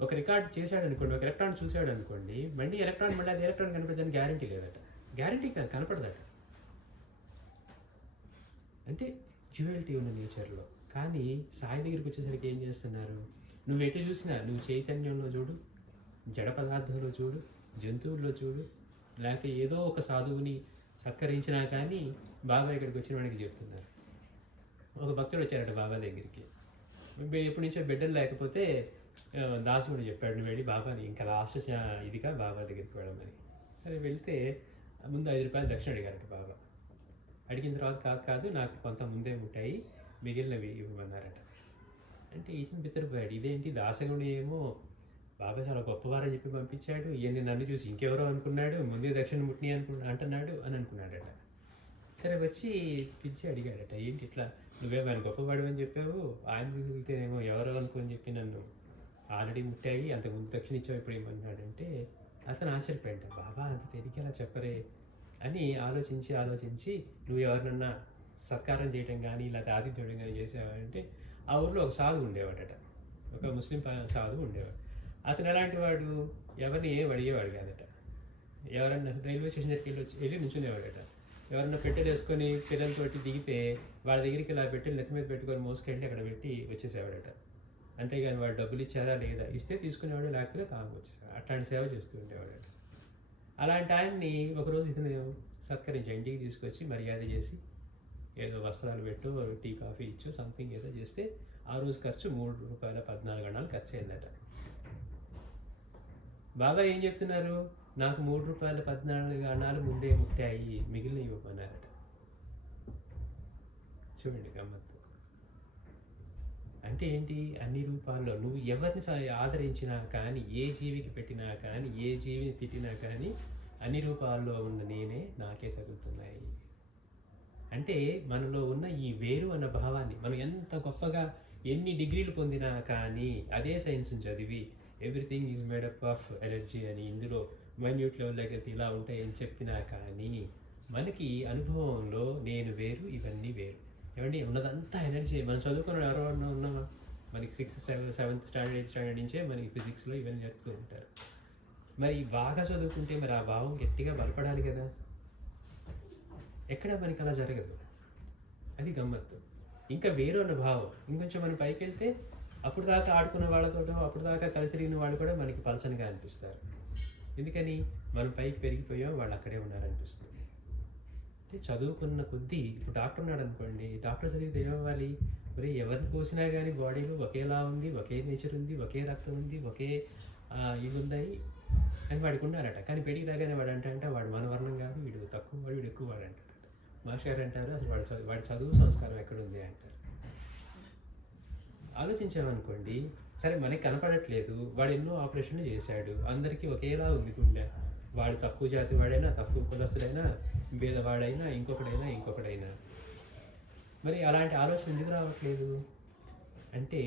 ఒక రికార్డ్ చేశాడు అనుకోండి, ఒక ఎలక్ట్రాన్ చూశాడు అనుకోండి, మళ్ళీ అది ఎలక్ట్రాన్ కనపడదని గ్యారంటీ లేదట. గ్యారంటీ కనపడదట. అంటే డ్యూయల్టీ ఉన్న నేచర్లో. కానీ సాయి దగ్గరికి వచ్చేసరికి ఏం చేస్తున్నారు, నువ్వు ఎటు చూసినా, నువ్వు చైతన్యంలో చూడు, జడ పదార్థంలో చూడు, జంతువుల్లో చూడు, లేకపోతే ఏదో ఒక సాధువుని సత్కరించినా కానీ బాబా ఇక్కడికి వచ్చిన వాడికి చెప్తున్నారు. ఒక భక్తుడు వచ్చారట బాబా దగ్గరికి. ఎప్పటి నుంచో బిడ్డలు లేకపోతే దాసుడు చెప్పాడు, నువ్వు వెళ్ళి బాబాని ఇంకా లాస్ట్ ఇదిగా బాబా దగ్గరికి వెళ్ళమని. సరే వెళ్తే ముందు 5 రూపాయలు దక్షిణ అడిగారట బాబా. అడిగిన తర్వాత కాదు నాకు కొంత ముందే ఉంటాయి, మిగిలినవి ఇవ్వమన్నారట. అంటే ఇతను బిత్తరపోయాడు, ఇదేంటి దాసగుడి ఏమో బాబా చాలా గొప్పవారని చెప్పి పంపించాడు, ఈయన్ని నన్ను చూసి ఇంకెవరో అనుకున్నాడు, ముందే దక్షిణ ముట్ని అంటున్నాడు అని అనుకున్నాడట. సరే వచ్చి పిలిచి అడిగాడట, ఏంటి ఇట్లా నువ్వేమైనా గొప్పవాడు అని చెప్పావు, ఆయన మిగిలితేనేమో ఎవరో అనుకోని చెప్పి నన్ను ఆల్రెడీ ముట్టాయి, అంతకుముందు దక్షిణ ఇచ్చావు, ఇప్పుడు ఏమన్నాడంటే అతను ఆశ్చర్యపోయాడు, బాబా అంత తేలికేలా చెప్పరే అని ఆలోచించి నువ్వు ఎవరినన్నా సత్కారం చేయటం కానీ లేకపోతే ఆతిథ్యం కానీ చేసేవాడంటే ఆ ఊళ్ళో ఒక సాధువు ఉండేవాడట, ఒక ముస్లిం సాధువు ఉండేవాడు. అతను ఎలాంటి వాడు, ఎవరిని ఏం అడిగేవాడు కాదట. ఎవరన్నా రైల్వే స్టేషన్ దగ్గరికి వెళ్ళి నుంచునేవాడట. ఎవరన్నా పెట్టెలు వేసుకొని పిల్లలతోటి దిగితే వాళ్ళ దగ్గరికి ఇలా పెట్టెలు నెత్తి మీద పెట్టుకొని మోసుకెళ్ళి అక్కడ పెట్టి వచ్చేసేవాడట. అంతేగాని వాడు డబ్బులు ఇచ్చారా లేదా, ఇస్తే తీసుకునేవాడు, లేకపోతే కాము వచ్చేసాడు. అట్లాంటి సేవ చేస్తూ ఉండేవాడట. అలాంటి ఆయన్ని ఒకరోజు ఇతను సత్కరించి ఇంటికి తీసుకొచ్చి మర్యాద చేసి ఏదో వస్త్రాలు పెట్టు, టీ కాఫీ ఇచ్చు, సంథింగ్ ఏదో చేస్తే ఆ రోజు ఖర్చు ₹3.14 ఖర్చు అయిందట. బాబా ఏం చెప్తున్నారు, నాకు ₹3.14 ముందే ముట్టాయి, మిగిలిన ఇవ్వమన్నారట. చూడండి గమ్మత్తు. అంటే ఏంటి, అన్ని రూపాల్లో నువ్వు ఎవరిని ఆదరించినా కానీ, ఏ జీవికి పెట్టినా కానీ, ఏ జీవిని తిట్టినా కానీ అన్ని రూపాల్లో ఉన్న నేనే నాకే తగులుతున్నాయి. అంటే మనలో ఉన్న ఈ వేరు అన్న భావాన్ని మనం ఎంత గొప్పగా ఎన్ని డిగ్రీలు పొందినా కానీ, అదే సైన్స్ని చదివి everything is made up of energy అని ఇందులో మైన్యూట్ లెవెల్ దగ్గర ఇలా ఉంటాయని చెప్పినా కానీ మనకి అనుభవంలో నేను వేరు, ఇవన్నీ వేరు. ఏమండి ఉన్నదంతా ఎనర్జీ. మనం చదువుకున్న ఎవరన్నా ఉన్నామా, మనకి 6th 7th standard 8th standard నుంచే మనకి ఫిజిక్స్లో ఇవన్నీ చెప్తూ ఉంటారు. మరి బాగా చదువుకుంటే మరి ఆ భావం గట్టిగా బలపడాలి కదా, ఎక్కడ మనకి అలా జరగదు. అది గమ్మత్తు. ఇంకా వేరు అన్న భావం ఇంకొంచెం మనం పైకి వెళ్తే అప్పుడు దాకా ఆడుకున్న వాళ్ళతోటో అప్పుడు దాకా కలిసి తిరిగిన వాళ్ళు కూడా మనకి పలచనగా అనిపిస్తారు. ఎందుకని మనం పైకి పెరిగిపోయాం, వాళ్ళు అక్కడే ఉన్నారనిపిస్తుంది. అంటే చదువుకున్న కొద్దీ ఇప్పుడు డాక్టర్ ఉన్నాడు అనుకోండి, డాక్టర్ చదివితే ఏమవ్వాలి, మరి ఎవరిని కోసినా కానీ బాడీలో ఒకేలా ఉంది, ఒకే నేచర్ ఉంది, ఒకే రక్తం ఉంది, ఒకే ఇవి ఉన్నాయి అని వాడికి ఉన్నారట. కానీ పెరిగి రాగానే వాడు అంటే వాడు మన వర్ణం కాదు, వీడు తక్కువ వాడు, వీడు ఎక్కువ వాడు అంటారు. మాస్టర్ గారు అంటారు అసలు వాడి చదువు సంస్కారం ఎక్కడుంది అంటారు. ఆలోచించామనుకోండి, సరే మనకి కనపడట్లేదు, వాడు ఎన్నో ఆపరేషన్లు చేశాడు, అందరికీ ఒకేలా ఉంది గుండె, వాడు తక్కువ జాతి వాడైనా, తక్కువ కులస్తుడైనా, భేదవాడైనా, ఇంకొకడైనా మరి అలాంటి ఆలోచన ఎందుకు రావట్లేదు అంటే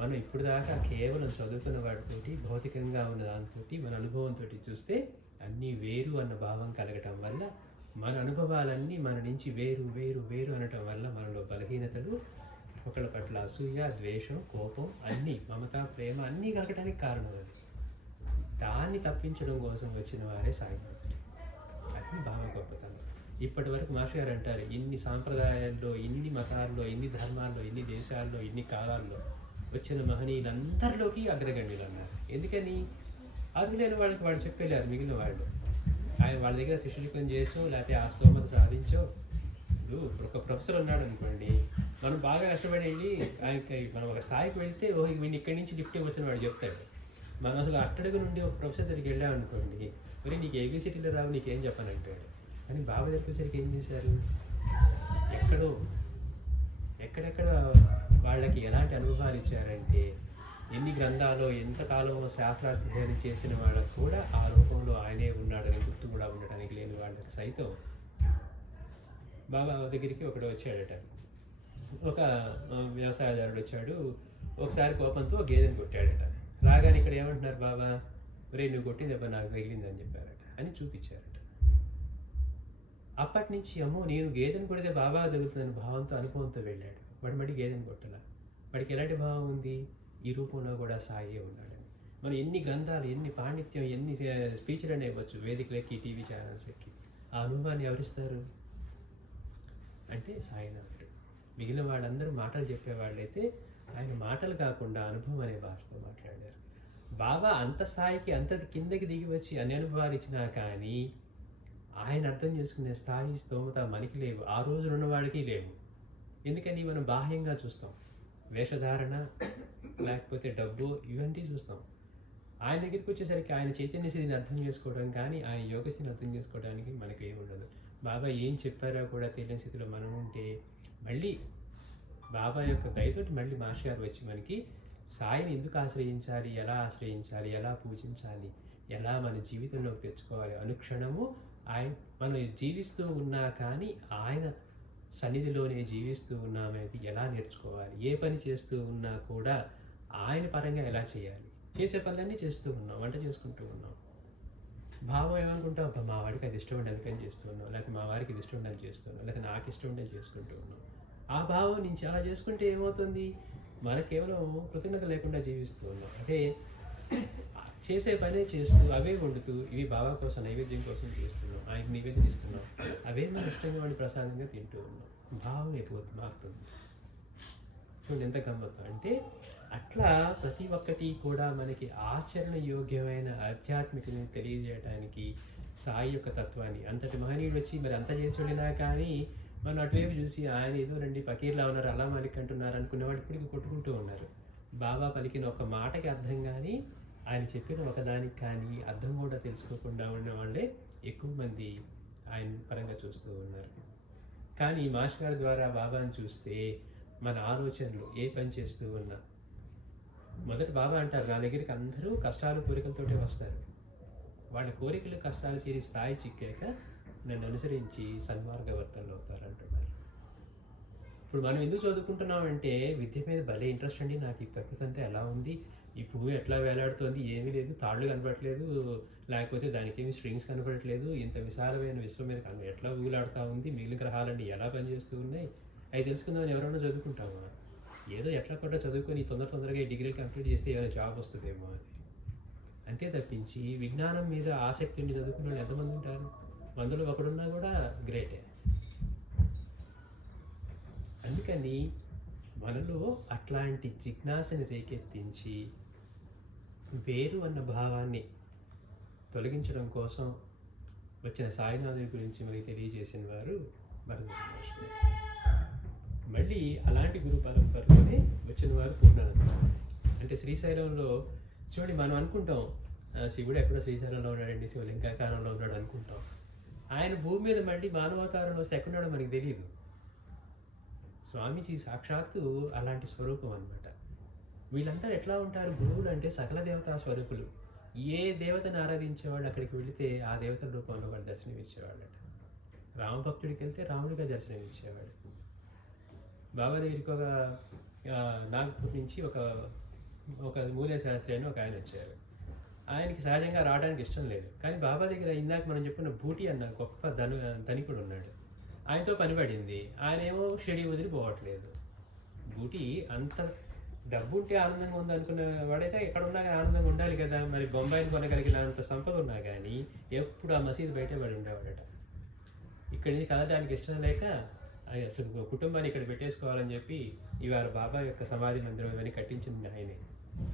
మనం ఇప్పుడు దాకా కేవలం చదువుకున్న వాటితోటి, భౌతికంగా ఉన్న దాంతో, మన అనుభవంతో చూస్తే అన్నీ వేరు అన్న భావం కలగటం వల్ల మన అనుభవాలన్నీ మన నుంచి వేరు వేరు వేరు అనటం వల్ల మనలో బలహీనతలు, ఒకళ్ళ పట్ల అసూయ, ద్వేషం, కోపం, అన్నీ, మమత, ప్రేమ అన్నీ కలగటానికి కారణం అది. దాన్ని తప్పించడం కోసం వచ్చిన వారే సాయి. అది బాగా గొప్పతనం. ఇప్పటి వరకు మాస్టర్ గారు అంటారు, ఇన్ని సాంప్రదాయాల్లో, ఇన్ని మతాల్లో, ఇన్ని ధర్మాల్లో, ఇన్ని దేశాల్లో, ఇన్ని కాలాల్లో వచ్చిన మహనీయులందరిలోకి అగ్రగణ్యులు అన్నారు. ఎందుకని అర్హులైన వాళ్ళకి వాళ్ళు చెప్పేలేరు, మిగిలిన వాళ్ళు ఆయన వాళ్ళ దగ్గర శిష్యులికం చేసో లేకపోతే ఆ స్తోమత సాధించో. ఇప్పుడు ఒక ప్రొఫెసర్ ఉన్నాడు అనుకోండి, మనం బాగా కష్టపడి వెళ్ళి ఆయనకి మనం ఒక స్థాయికి వెళ్తే వీడిని ఇక్కడి నుంచి లిఫ్ట్ ఇవ్వచ్చని వాడు చెప్తాడు. మనం అసలు అట్టడుగు నుండి ఒక ప్రొఫెసర్ దగ్గరికి వెళ్ళామనుకోండి, మరి నీకు ఏబిసిటీలో రావు, నీకేం చెప్పనంటాడు. కానీ బాబా దగ్గరికి ఏం చేశారు, ఎక్కడెక్కడ వాళ్ళకి ఎలాంటి అనుభవాలు ఇచ్చారంటే, ఎన్ని గ్రంథాలు, ఎంతకాలం శాస్త్రాధ్యయనం చేసిన వాళ్ళకు కూడా ఆ రూపంలో ఆయనే ఉన్నాడని గుర్తు కూడా ఉండటానికి లేని వాళ్ళకి సైతం బాబా దగ్గరికి ఒకడు వచ్చాడట. ఒక వ్యవసాయదారుడు వచ్చాడు, ఒకసారి కోపంతో గేదెని కొట్టాడట. రాగానే ఇక్కడ ఏమంటున్నారు బాబా, రే నువ్వు కొట్టింది దెబ్బ నాకు తగిలిందని చెప్పారట అని చూపించారట. అప్పటి నుంచి అమ్మో నేను గేదెను కొడితే బాగా తగులుతుందని భావంతో అనుభవంతో వెళ్ళాడు. వాడు మళ్ళీ గేదెను కొట్టలా. వాడికి ఎలాంటి భావం ఉంది? ఈ రూపంలో కూడా సాయే ఉన్నాడని. మనం ఎన్ని గ్రంథాలు, ఎన్ని పాండిత్యం, ఎన్ని స్పీచ్లు అని ఇవ్వచ్చు, వేదికలెక్కి, టీవీ ఛానల్స్ ఎక్కి. ఆ అనుభవాన్ని ఎవరిస్తారు అంటే సాయినాథుడు. మిగిలిన వాళ్ళందరూ మాటలు చెప్పేవాళ్ళైతే ఆయన మాటలు కాకుండా అనుభవం అనే భాషలో మాట్లాడారు. బాబా అంత స్థాయికి, అంత కిందకి దిగి వచ్చి అన్ని అనుభవాలు ఇచ్చినా కానీ ఆయన అర్థం చేసుకునే స్థాయి, స్తోమత మనకి లేవు. ఆ రోజు ఉన్నవాడికి లేవు. ఎందుకని మనం బాహ్యంగా చూస్తాం, వేషధారణ, లేకపోతే డబ్బు, ఇవన్నీ చూస్తాం. ఆయన దగ్గరికి వచ్చేసరికి ఆయన చైతన్య స్థితిని అర్థం చేసుకోవడం కానీ, ఆయన యోగ స్థితిని అర్థం చేసుకోవడానికి మనకి ఏమి ఉండదు. బాబా ఏం చెప్పారో కూడా తెలియని స్థితిలో మనం ఉంటే మళ్ళీ బాబా యొక్క దయతోటి మళ్ళీ మాస్టర్ గారు వచ్చి మనకి సాయిని ఎందుకు ఆశ్రయించాలి, ఎలా ఆశ్రయించాలి, ఎలా పూజించాలి, ఎలా మన జీవితంలోకి తెచ్చుకోవాలి, అనుక్షణము ఆయన మనం జీవిస్తూ ఉన్నా కానీ ఆయన సన్నిధిలోనే జీవిస్తూ ఉన్నామనేది ఎలా నేర్చుకోవాలి, ఏ పని చేస్తూ ఉన్నా కూడా ఆయన పరంగా ఎలా చేయాలి, చేసే పనులన్నీ చేస్తూ ఉన్నాం, వంట చేసుకుంటూ ఉన్నాం. భావం ఏమనుకుంటాం, మా వాడికి అది ఇష్టం ఉండి అందుకని చేస్తూ ఉన్నాం, లేకపోతే మా వారికి ఇది ఇష్టం ఉండని చేస్తున్నాం, లేకపోతే నాకు ఇష్టం ఉండని చేసుకుంటూ ఉన్నాం. ఆ భావం నుంచి అలా చేసుకుంటే ఏమవుతుంది, మన కేవలం కృతజ్ఞత లేకుండా జీవిస్తూ ఉన్నాం. అంటే చేసే పనే చేస్తూ, అవే వండుతూ, ఇవి బాబా కోసం నైవేద్యం కోసం చేస్తున్నాం, ఆయనకి నివేదన ఇస్తున్నాం, అవే మన ఇష్టంగా వాడి ప్రసాదంగా తింటూ ఉన్నాం. భావం అయిపోతుంది, మారుతుంది. చూడండి ఎంత గమ్మత్తు. అంటే అట్లా ప్రతి ఒక్కటి కూడా మనకి ఆచరణ యోగ్యమైన ఆధ్యాత్మికతని తెలియజేయడానికి సాయి యొక్క తత్వాన్ని, అంతటి మహనీయుడు వచ్చి మరి అంత చేసి వెళ్ళినా కానీ మనం అటువైపు చూసి ఆయన ఏదో రండి పకీర్లా ఉన్నారు, అలా మాలిక్ అంటున్నారు అనుకునే వాళ్ళు ఇప్పటికీ కొట్టుకుంటూ ఉన్నారు. బాబా పలికిన ఒక మాటకి అర్థం కానీ, ఆయన చెప్పిన ఒకదానికి కానీ అర్థం కూడా తెలుసుకోకుండా ఉన్న వాళ్ళే ఎక్కువ మంది ఆయన పరంగా చూస్తూ ఉన్నారు. కానీ మాస్టర్ గారి ద్వారా బాబాని చూస్తే మన ఆలోచనలు ఏ పని చేస్తూ ఉన్నా, మొదటి బాబా అంటారు, నా దగ్గరికి అందరూ కష్టాలు కోరికలతోటే వస్తారు, వాళ్ళ కోరికలు కష్టాలు తీరి స్థాయి చిక్కాక నన్ను అనుసరించి సన్మార్గవర్తనలు అవుతారు అంటున్నారు. ఇప్పుడు మనం ఎందుకు చదువుకుంటున్నామంటే విద్య మీద భలే ఇంట్రెస్ట్ అండి, నాకు ఈ ప్రకృతి అంతా ఎలా ఉంది, ఈ పువ్వు ఎట్లా వేలాడుతుంది, ఏమీ లేదు, తాళ్ళు కనపడట్లేదు, లేకపోతే దానికి ఏమి స్ట్రింగ్స్ కనపడట్లేదు, ఇంత విశాలమైన విశ్వం మీద ఎట్లా ఊలాడుతూ ఉంది, మిగిలిన గ్రహాలన్నీ ఎలా పనిచేస్తూ ఉన్నాయి, అవి తెలుసుకుందామని ఎవరైనా చదువుకుంటామా? ఏదో ఎట్లా కూడా చదువుకొని తొందరగా ఈ డిగ్రీ కంప్లీట్ చేస్తే ఏమైనా జాబ్ వస్తుందేమో అని. అంతే తప్పించి విజ్ఞానం మీద ఆసక్తి ఉండి చదువుకున్న వాళ్ళు ఎంతమంది ఉంటారు? 100లో ఒకడున్నా కూడా గ్రేటే. అందుకని మనలో అట్లాంటి జిజ్ఞాసని రేకెత్తించి వేరు అన్న భావాన్ని తొలగించడం కోసం వచ్చిన సాయినాథుని గురించి మనకి తెలియజేసిన వారు భరద్వాజ మాస్టర్. మళ్ళీ అలాంటి గురు పరంపరలోనే వచ్చిన వారు పూర్ణానంద స్వామి. అంటే శ్రీశైలంలో చూడండి, మనం అనుకుంటాం శివుడు ఎక్కడో శ్రీశైలంలో ఉన్నాడండి, శివలింగాకారంలో ఉన్నాడు అనుకుంటాం. ఆయన భూమి మీద మళ్ళీ మానవాకారంలో ఎక్కడున్నాడో మనకి తెలియదు. స్వామీజీ సాక్షాత్తు అలాంటి స్వరూపం అన్నమాట. వీళ్ళంతా ఎట్లా ఉంటారు? గురువులు అంటే సకల దేవతా స్వరూపులు. ఏ దేవతను ఆరాధించేవాళ్ళు అక్కడికి వెళితే ఆ దేవతల రూపంలో వాళ్ళు దర్శనం ఇచ్చేవాళ్ళట. రామభక్తుడికి వెళ్తే రాముడిగా దర్శనం ఇచ్చేవాడు. బాబా దగ్గరికి ఒక నాగపూర్ నుంచి ఒక మూలే శాస్త్రి అని ఒక ఆయన వచ్చారు. ఆయనకి సహజంగా రావడానికి ఇష్టం లేదు. కానీ బాబా దగ్గర ఇందాక మనం చెప్పిన బూటి అన్న గొప్ప ధనికుడు ఉన్నాడు. ఆయనతో పని పడింది. ఆయన ఏమో షెడీ వదిలిపోవట్లేదు. బూటి అంత డబ్బు ఉంటే ఆనందంగా ఉంది అనుకున్న వాడైతే ఎక్కడ ఉన్నా ఆనందంగా ఉండాలి కదా. మరి బొంబాయిని కొనగలిగినంత సంపద ఉన్నా కానీ ఎప్పుడు ఆ మసీదు బయట పడి ఉండేవాడట. ఇక్కడి నుంచి కదలడానికి ఇష్టం లేక అసలు కుటుంబాన్ని ఇక్కడ పెట్టేసుకోవాలని చెప్పి ఇవాళ బాబా యొక్క సమాధి మందిరం ఇవన్నీ కట్టించింది ఆయనే.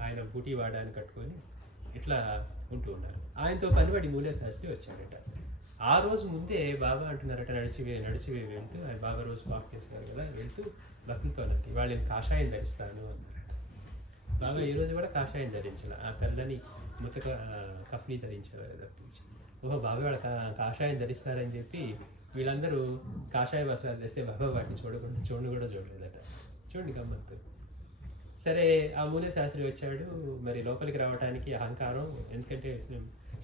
ఆయన బూటీ వాడాన్ని కట్టుకొని ఇట్లా ఉంటూ ఉన్నారు. ఆయనతో పనిపడి మూలే శాస్త్రి వచ్చాడట. ఆ రోజు ముందే బాబా అంటున్నారట, నడిచి వెళ్తూ ఆయన బాబా రోజు వాక్ చేస్తారు కదా, వెళ్తూ భక్తులతో అన్నట్టు వాళ్ళని కాషాయం ధరిస్తాను అన్నారట. బాబా ఈ రోజు కూడా కాషాయం ధరించిన ఆ తెల్లని ముతక కఫ్ని ధరించేవారు తప్పించి. ఓహో బాబా వాళ్ళ కాషాయం ధరిస్తారని చెప్పి వీళ్ళందరూ కాషాయ వస్త్రాలు తెస్తే బాబా వాటిని చూడను కూడా చూడలేదట. చూడండి గమ్మత్తు. సరే, ఆ మూలే శాస్త్రి వచ్చాడు. మరి లోపలికి రావడానికి అహంకారం, ఎందుకంటే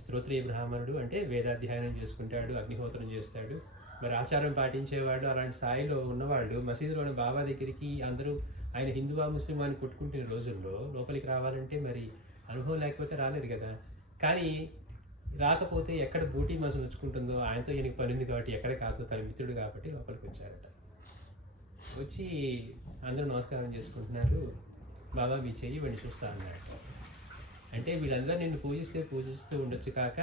స్తోత్రీయ బ్రాహ్మణుడు అంటే వేదాధ్యయనం చేసుకుంటాడు, అగ్నిహోత్రం చేస్తాడు, మరి ఆచారం పాటించేవాడు. అలాంటి స్థాయిలో ఉన్నవాళ్ళు మసీదులోని బాబా దగ్గరికి అందరూ ఆయన హిందువా ముస్లిం అని కొట్టుకుంటున్న రోజుల్లో లోపలికి రావాలంటే మరి అనుభవం లేకపోతే రాలేదు కదా. కానీ రాకపోతే ఎక్కడ బూటీ మసలు ఉంచుకుంటుందో ఆయనతో ఈయనకి పనింది కాబట్టి ఎక్కడ కాదు తన మిత్రుడు కాబట్టి లోపలికి వచ్చారట. వచ్చి అందరూ నమస్కారం చేసుకుంటున్నారు. బాబా మీ చెయ్యి వెండి చూస్తా అన్నారట. అంటే వీళ్ళందరూ నిన్ను పూజిస్తూ ఉండొచ్చు కాక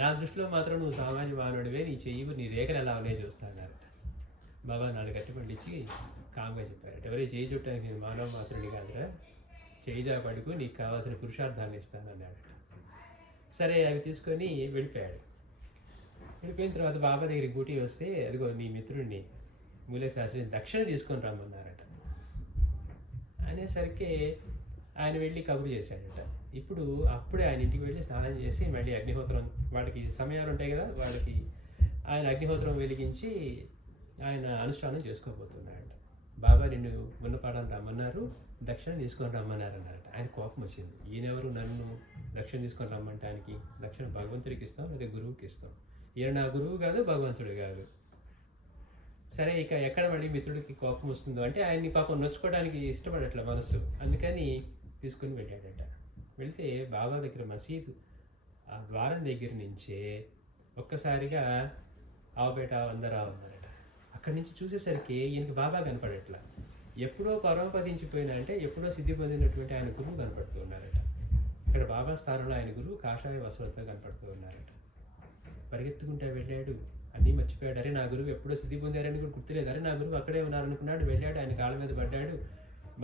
నా దృష్టిలో మాత్రం నువ్వు సామాన్య మానవుడివే, నీ చెయ్యి నీ రేఖలు ఎలా ఉన్నాయి చూస్తా అన్నారట. బాబా నాలుగు గట్టి పండించి కామ్గా చెప్పారట, ఎవరి చేయి చుట్టానికి నేను మానవ మాత్రుడి కాదురా, చేయి జాపడుకు నీకు కావాల్సిన పురుషార్థాన్ని ఇస్తానన్నాడట. సరే అవి తీసుకొని వెళ్ళిపోయాడు. వెళ్ళిపోయిన తర్వాత బాబా దగ్గరికి గూటి వస్తే అదిగో నీ మిత్రుడిని మూలే శాస్త్రిని దక్షిణ తీసుకొని రమ్మన్నారట. అనేసరికి ఆయన వెళ్ళి కబురు చేశాడట. అప్పుడే ఆయన ఇంటికి వెళ్ళి స్నానం చేసి మళ్ళీ అగ్నిహోత్రం, వాళ్ళకి సమయాలు ఉంటాయి కదా, వాళ్ళకి ఆయన అగ్నిహోత్రం వెలిగించి ఆయన అనుష్ఠానం చేసుకోబోతున్నాడట. బాబా నిన్ను ఉన్నపాడాన్ని రమ్మన్నారు, దక్షిణ తీసుకొని రమ్మన్నారు అన్నారట. ఆయన కోపం వచ్చింది, ఈయనెవరు నన్ను దక్షిణ తీసుకొని రమ్మంటానికి, దక్షిణ భగవంతుడికి ఇస్తాం లేదా గురువుకి ఇస్తాం, ఈయన నా గురువు కాదు భగవంతుడు కాదు. సరే ఇక ఎక్కడ మళ్ళీ మిత్రుడికి కోపం వస్తుందో అంటే ఆయన్ని పాపం నొచ్చుకోవడానికి ఇష్టపడట్ల మనసు, అందుకని తీసుకుని వెళ్ళాడట. వెళితే బాబా దగ్గర మసీదు ఆ ద్వారం దగ్గర నుంచే ఒక్కసారిగా ఆవుబేట అందరా ఉన్నారట. అక్కడి నుంచి చూసేసరికి ఈయనకి బాబా కనపడట్లా. ఎప్పుడో పరమపదించిపోయినా అంటే ఎప్పుడో సిద్ధి పొందినటువంటి ఆయన గురువు కనపడుతూ ఉన్నారట. ఇక్కడ బాబా స్థానంలో ఆయన గురువు కాషాయ వస్త్రంతో కనపడుతూ ఉన్నారట. పరిగెత్తుకుంటా వెళ్ళాడు, అన్నీ మర్చిపోయాడు. అరే నా గురువు ఎప్పుడో సిద్ధి పొందారని కూడా గుర్తులేదు. అరే నా గురువు అక్కడే ఉన్నారనుకున్నాడు. వెళ్ళాడు, ఆయన కాళ్ళ మీద పడ్డాడు.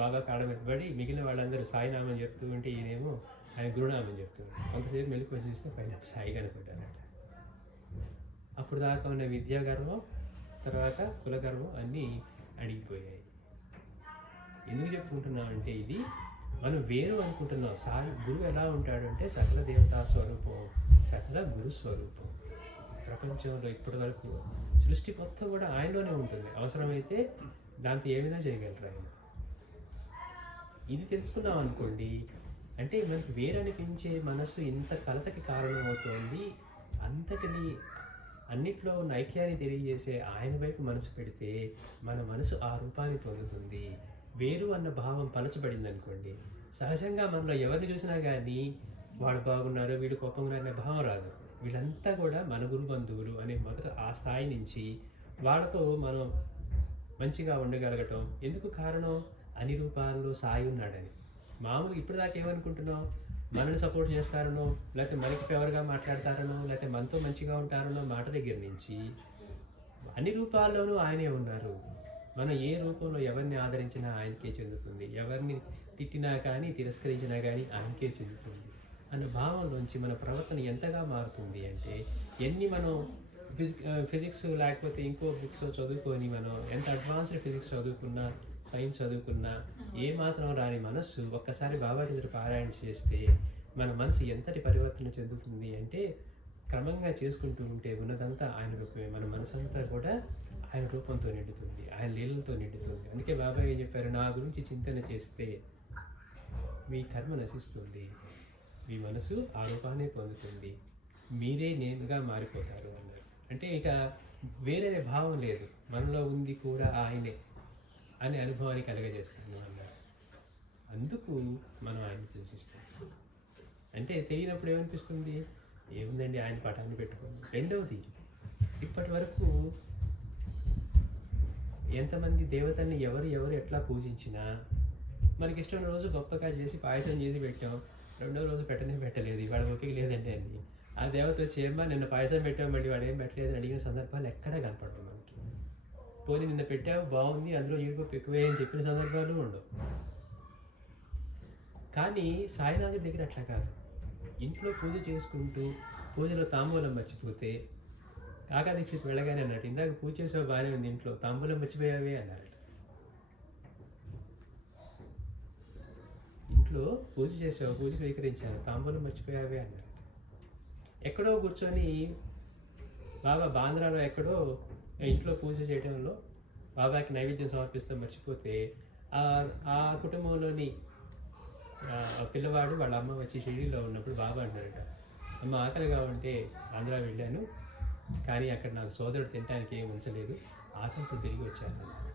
బాబా కాళ్ళ మీద పడి మిగిలిన వాళ్ళందరూ సాయినామం చెప్తూ ఉంటే ఈయనేమో ఆయన గురునామం చెప్తూ ఉంటాడు. కొంతసేపు మెలకు వచ్చి చూస్తే పైన సాయి కనుకుంటారట. అప్పుడు దాకా ఉన్న విద్యాగర్వం తర్వాత కులగర్వం అన్నీ అడిగిపోయాయి. ఎందుకు చెప్పుకుంటున్నామంటే ఇది మనం వేరు అనుకుంటున్నాం. సాయి గురువు ఎలా ఉంటాడు అంటే సకల దేవతా స్వరూపం, సకల గురు స్వరూపం. ప్రపంచంలో ఇప్పటి వరకు సృష్టి మొత్తం కూడా ఆయనలోనే ఉంటుంది. అవసరమైతే దాంతో ఏమైనా చేయగలరు ఆయన. ఇది తెలుసుకున్నాం అనుకోండి, అంటే మనకు వేరనిపించే మనస్సు ఇంత కలతకి కారణం అవుతోంది. అంతటిని అన్నిట్లో ఉన్న ఐక్యాన్ని తెలియజేసే ఆయన వైపు మనసు పెడితే మన మనసు ఆ రూపాన్ని పొందుతుంది. వేరు అన్న భావం పలచబడింది అనుకోండి, సహజంగా మనలో ఎవరిని చూసినా కానీ వాడు బాగున్నారు వీడు కోపంగా అనే భావం రాదు. వీళ్ళంతా కూడా మన గురు బంధువులు అనే మొదట ఆ స్థాయి నుంచి వాళ్ళతో మనం మంచిగా ఉండగలగటం. ఎందుకు కారణం? అన్ని రూపాల్లో సాయి ఉన్నాడని. మామూలుగా ఇప్పటిదాకా ఏమనుకుంటున్నాం, మనల్ని సపోర్ట్ చేస్తారనో, లేకపోతే మనకి ఫేవర్గా మాట్లాడతారనో, లేకపోతే మనతో మంచిగా ఉంటారనో మాట దగ్గర నుంచి అన్ని రూపాల్లోనూ ఆయనే ఉన్నారు. మనం ఏ రూపంలో ఎవరిని ఆదరించినా ఆయనకే చెందుతుంది, ఎవరిని తిట్టినా కానీ తిరస్కరించినా కానీ ఆయనకే చెందుతుంది అన్న భావంలోంచి మన ప్రవర్తన ఎంతగా మారుతుంది అంటే, ఎన్ని మనం ఫిజిక్స్ లేకపోతే ఇంకో బుక్స్ చదువుకొని మనం ఎంత అడ్వాన్స్డ్ ఫిజిక్స్ చదువుకున్నా సైన్స్ చదువుకున్నా ఏ మాత్రం రాని మనస్సు ఒక్కసారి బాబా చంద్ర పారాయణ చేస్తే మన మనసు ఎంతటి పరివర్తన చెందుతుంది అంటే, క్రమంగా చేసుకుంటూ ఉంటే ఉన్నదంతా ఆయన రూపమే. మన మనసంతా కూడా ఆయన రూపంతో నిండుతుంది, ఆయన లీలలతో నిండుతుంది. అందుకే బాబా ఏం చెప్పారు, నా గురించి చింతన చేస్తే మీ కర్మ నశిస్తుంది, మీ మనసు ఆ రూపాన్ని పొందుతుంది, మీరే నేనుగా మారిపోతారు అన్నారు. అంటే ఇక వేరే భావం లేదు, మనలో ఉంది కూడా ఆయనే అనే అనుభవాన్ని కలగజేస్తాను అన్నారు. అందుకు మనం ఆయన సూచిస్తాం. అంటే తెలియనప్పుడు ఏమనిపిస్తుంది, ఏముందండి ఆయన పటాన్ని పెట్టుకోండి. రెండవది, ఇప్పటి వరకు ఎంతమంది దేవతల్ని ఎవరు ఎట్లా పూజించినా మనకి ఇష్టం రోజు గొప్పగా చేసి పాయసం చేసి పెట్టాం, రెండో రోజు పెట్టలేదు, ఇవాళ ఓపిక లేదండి అని ఆ దేవత వచ్చి ఏమ్మా నిన్న పాయసం పెట్టాం మళ్ళీ వాడు ఏం పెట్టలేదు అడిగిన సందర్భాలు ఎక్కడా కనపడతాం మనకి. పోనీ నిన్న పెట్టావు బాగుంది, అందులో ఈడుకోపు ఎక్కువే అని చెప్పిన సందర్భాలు ఉండవు. కానీ సాయినాథుడి దగ్గర అట్లా కాదు. ఇంట్లో పూజ చేసుకుంటూ పూజలో తాంబూలం మర్చిపోతే కాకా దీక్షిత్ వెళ్ళగానే అన్నట్టు, ఇందాక పూజ చేసావు బాగానే ఉంది, ఇంట్లో తాంబూలం మర్చిపోయావే అన్నారట. ఇంట్లో పూజ చేసావు, పూజ స్వీకరించాను, తాంబూలం మర్చిపోయావే అన్నారట. ఎక్కడో కూర్చొని బాబా బాంద్రాలో ఎక్కడో ఇంట్లో పూజ చేయడంలో బాబాకి నైవేద్యం సమర్పిస్తాం మర్చిపోతే ఆ కుటుంబంలోని పిల్లవాడు వాళ్ళ అమ్మ వచ్చి షిరిడీలో ఉన్నప్పుడు బాబా అంటారట, అమ్మ ఆకలిగా ఉంటే ఆంధ్రా వెళ్ళాను కానీ అక్కడ నాకు సోదరుడు తినడానికి ఏం ఉంచలేదు, ఆకలితో తిరిగి వచ్చాను అన్నమాట.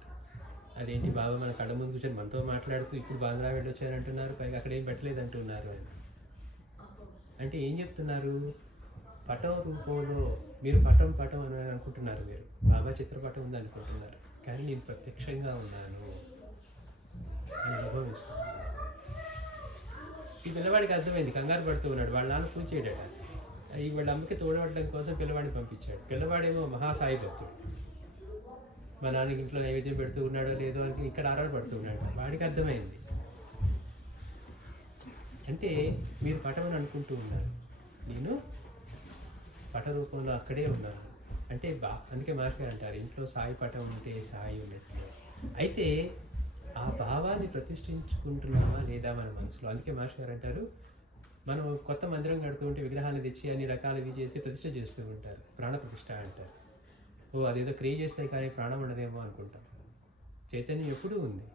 అదేంటి బాబా మన కళ్ళ ముందు కూర్చొని మనతో మాట్లాడుతూ ఇప్పుడు బాంద్రా వెళ్ళొచ్చారంటున్నారు, పైగా అక్కడ ఏం పెట్టలేదు అంటున్నారు అని. అంటే ఏం చెప్తున్నారు, పటం రూపంలో మీరు పటం అని అనుకుంటున్నారు, మీరు బాబా చిత్రపటం ఉంది అనుకుంటున్నారు, కానీ నేను ప్రత్యక్షంగా ఉన్నాను అని అనుభవిస్తున్నాను. ఈ పిల్లవాడికి అర్థమైంది, కంగారు పడుతూ ఉన్నాడు. వాళ్ళ నాన్న పూజ చేయడట, వాళ్ళ అమ్మకి తోడవడం కోసం పిల్లవాడిని పంపించాడు. పిల్లవాడేమో మహాసాయి భక్తుడు, మా నాన్నకి ఇంట్లో నైవేద్యం పెడుతూ ఉన్నాడో లేదో అని ఇక్కడ ఆరాలు పడుతూ ఉన్నాడు. వాడికి అర్థమైంది, అంటే మీరు పటం అని అనుకుంటూ ఉన్నారు, నేను పట రూపంలో అక్కడే ఉన్నాను అంటే అందుకే మాస్టర్ అంటారు, ఇంట్లో సాయి పటం ఉంటే సాయి ఉన్నట్టు. అయితే ఆ భావాన్ని ప్రతిష్ఠించుకుంటున్నామా లేదా మన మనసులో? అందుకే మాస్టర్ గారు అంటారు, మనం కొత్త మందిరం కడుతూ ఉంటే విగ్రహాన్ని తెచ్చి అన్ని రకాలవి చేసి ప్రతిష్ఠ చేస్తూ ఉంటారు, ప్రాణ ప్రతిష్ఠ అంటారు. అదేదో క్రియేట్ చేస్తే కానీ ప్రాణం ఉండదేమో అనుకుంటాం. చైతన్యం ఎప్పుడూ ఉంది,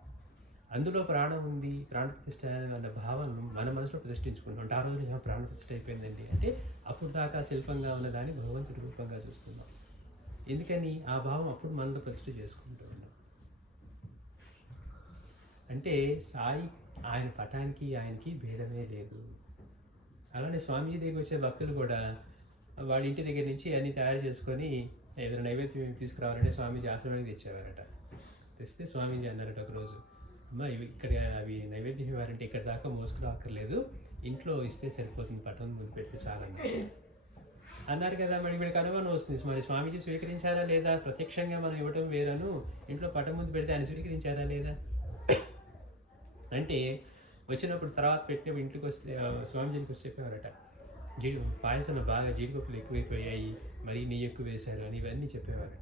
అందులో ప్రాణం ఉంది, ప్రాణ ప్రతిష్ఠ అన్న భావన మన మనసులో ప్రతిష్ఠించుకుంటాం. అంటే ఆ రోజు ప్రాణ ప్రతిష్ఠ అయిపోయిందండి అంటే అప్పుడు దాకా శిల్పంగా ఉన్నదాన్ని భగవంతుడి రూపంగా చూస్తున్నాం. ఎందుకని ఆ భావం అప్పుడు మనలో ప్రతిష్ఠ చేసుకుంటూ ఉన్నాం. అంటే సాయి ఆయన పటానికి ఆయనకి భేదమే లేదు. అలానే స్వామీజీ దగ్గరికి వచ్చే భక్తులు కూడా వాళ్ళ ఇంటి దగ్గర నుంచి అన్నీ తయారు చేసుకొని ఏదైనా నైవేద్యం తీసుకురావాలంటే స్వామీజీ ఆశ్రమానికి తెచ్చేవారట. తెస్తే స్వామీజీ అన్నారట ఒకరోజు, అమ్మ ఇవి ఇక్కడ అవి నైవేద్యం ఇవ్వాలంటే ఇక్కడ దాకా మోసుకురాక్కర్లేదు, ఇంట్లో ఇస్తే సరిపోతుంది, పట్టణం ముందు పెడితే చాలండి అన్నారు కదా. మరి వీడికి అనుమానం వస్తుంది, మరి స్వామీజీ స్వీకరించారా లేదా? ప్రత్యక్షంగా మనం ఇవ్వటం వేరను, ఇంట్లో పట్టం ముందు పెడితే ఆయన స్వీకరించారా లేదా అంటే వచ్చినప్పుడు తర్వాత పెట్టే ఇంటికి వస్తే స్వామీజీకి వచ్చి చెప్పేవారట, పాయసంలో బాగా జీడిపప్పులు ఎక్కువైపోయాయి, మరీ నెయ్యి ఎక్కువ వేశారు అని ఇవన్నీ చెప్పేవారట.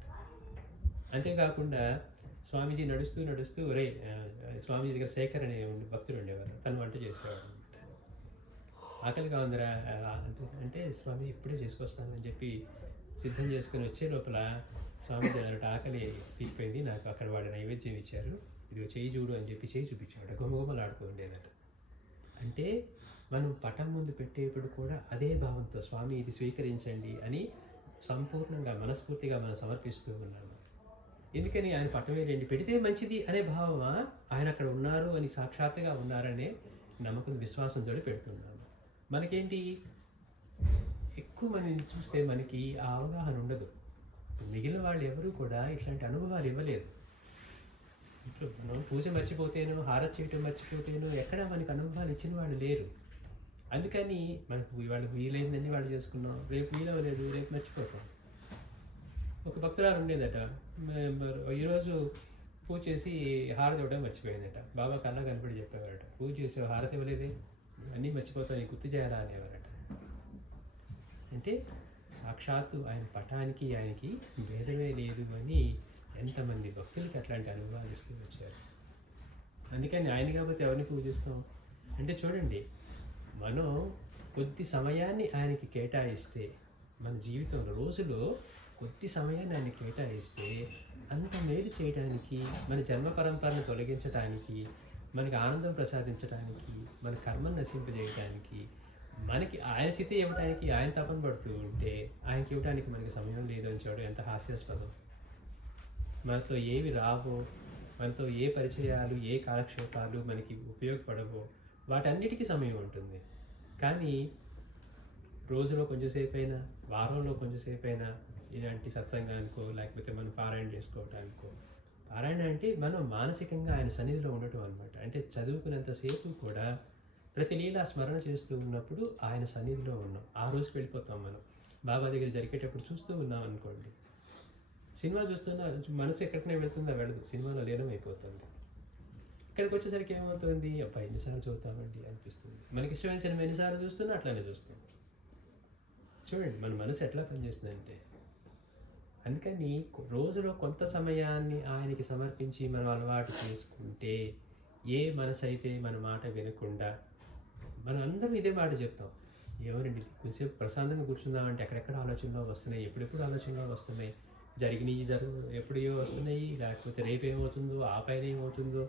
అంతేకాకుండా స్వామీజీ నడుస్తూ ఒరే, స్వామీజీ దగ్గర శేఖర్ అనే భక్తుడు ఉండేవారు, తను వంట చేసేవాడు అనమాట. ఆకలిగా ఉందిరా అంటే స్వామీజీ ఇప్పుడే చేసుకొస్తానని చెప్పి సిద్ధం చేసుకుని వచ్చే లోపల స్వామీజీ అన్నట్టు ఆకలి తీరిపోయింది, నాకు అక్కడ వాడు నైవేద్యం ఇచ్చారు, ఇది చేయి చూడు అని చెప్పి చేయి చూపించాడు. గుమగుమలాడుతూ ఉండేదట. అంటే మనం పటం ముందు పెట్టేప్పుడు కూడా అదే భావంతో స్వామి ఇది స్వీకరించండి అని సంపూర్ణంగా మనస్ఫూర్తిగా మనం సమర్పిస్తూ ఉన్నాము. ఎందుకని ఆయన పటమే రండి పెడితే మంచిది అనే భావమా, ఆయన అక్కడ ఉన్నారు అని సాక్షాత్తుగా ఉన్నారనే నమ్మకం విశ్వాసంతో పెడుతున్నాము. మనకేంటి, ఎక్కువ మందిని చూస్తే మనకి ఆ అవగాహన ఉండదు. మిగిలిన వాళ్ళు ఎవరు కూడా ఇట్లాంటి అనుభవాలు ఇవ్వలేదు. ఇంట్లో మనం పూజ మర్చిపోతేనో హారతి చేయటం మర్చిపోతేనో ఎక్కడ మనకి అనుభవాలు ఇచ్చిన వాళ్ళు లేరు. అందుకని మనకు వాళ్ళకి వీలైందని వాళ్ళు చేసుకున్నాం, రేపు వీలవలేదు, రేపు మర్చిపోతాం. ఒక భక్తురాలు ఉండేదట, ఈరోజు పూజ చేసి హారతి ఇవ్వడం మర్చిపోయిందట. బాబా కల్లా కనపడి చెప్పేవారట, పూజ చేసే హారతి ఇవ్వలేదే, అన్నీ మర్చిపోతాయి, గుర్తు చేయాలా అనేవారట. అంటే సాక్షాత్తు ఆయన పటానికి ఆయనకి భేదమే లేదు అని ఎంతమంది భక్తులకి అట్లాంటి అనుభవాలు ఇస్తూ వచ్చారు. అందుకని ఆయన కాబట్టి ఎవరిని పూజిస్తాం అంటే చూడండి, మనం కొద్ది సమయాన్ని ఆయనకి కేటాయిస్తే, మన జీవితంలో రోజులో కొద్ది సమయాన్ని ఆయన కేటాయిస్తే అంత మేలు చేయడానికి, మన జన్మ పరంపరను తొలగించడానికి, మనకి ఆనందం ప్రసాదించడానికి, మన కర్మను నశింపజేయడానికి, మనకి ఆయన స్థితి ఇవ్వడానికి ఆయన తపన పడుతూ ఉంటే ఆయనకి ఇవ్వడానికి మనకి సమయం లేదు అని చూడడం ఎంత హాస్యాస్పదం. మనతో ఏవి రావో, మనతో ఏ పరిచయాలు ఏ కాలక్షేపాలు మనకి ఉపయోగపడవో వాటన్నిటికీ సమయం ఉంటుంది. కానీ రోజులో కొంచెంసేపు అయినా, వారంలో కొంచెంసేపు అయినా ఇలాంటి సత్సంగానికో లేకపోతే మనం పారాయణ చేసుకోవటానికో, పారాయణ అంటే మనం మానసికంగా ఆయన సన్నిధిలో ఉండటం అనమాట. అంటే చదువుకున్నంతసేపు కూడా ప్రతి లీలా స్మరణ చేస్తూ ఉన్నప్పుడు ఆయన సన్నిధిలో ఉన్నాం. ఆ రోజుకి వెళ్ళిపోతాం. మనం బాబా దగ్గర జరిగేటప్పుడు చూస్తూ ఉన్నాం అనుకోండి, సినిమా చూస్తున్నా మనసు ఎక్కడికైనా వెళ్తుందా, వెళ్ళదు, సినిమాలో లీనం అయిపోతుంది. ఇక్కడికి వచ్చేసరికి ఏమవుతుంది, అబ్బా ఎన్నిసార్లు చదువుతామండి అనిపిస్తుంది. మనకి ఇష్టమైన సినిమా ఎన్నిసార్లు చూస్తున్నా అట్లానే చూస్తాం. చూడండి మన మనసు ఎట్లా పనిచేస్తుందంటే, అందుకని రోజులో కొంత సమయాన్ని ఆయనకి సమర్పించి మనం అలవాటు చేసుకుంటే, ఏ మనసు అయితే మన మాట వినకుండా, మనం అందరం ఇదే మాట చెప్తాం, ఎవరండి కొంచెంసేపు ప్రశాంతంగా కూర్చుందామంటే ఎక్కడెక్కడ ఆలోచనలో వస్తున్నాయి, ఎప్పుడెప్పుడు ఆలోచనలో వస్తున్నాయి, జరిగినవి ఎప్పుడో వస్తున్నాయి, లేకపోతే రేపు ఏమవుతుందో, ఆ పైన ఏమవుతుందో,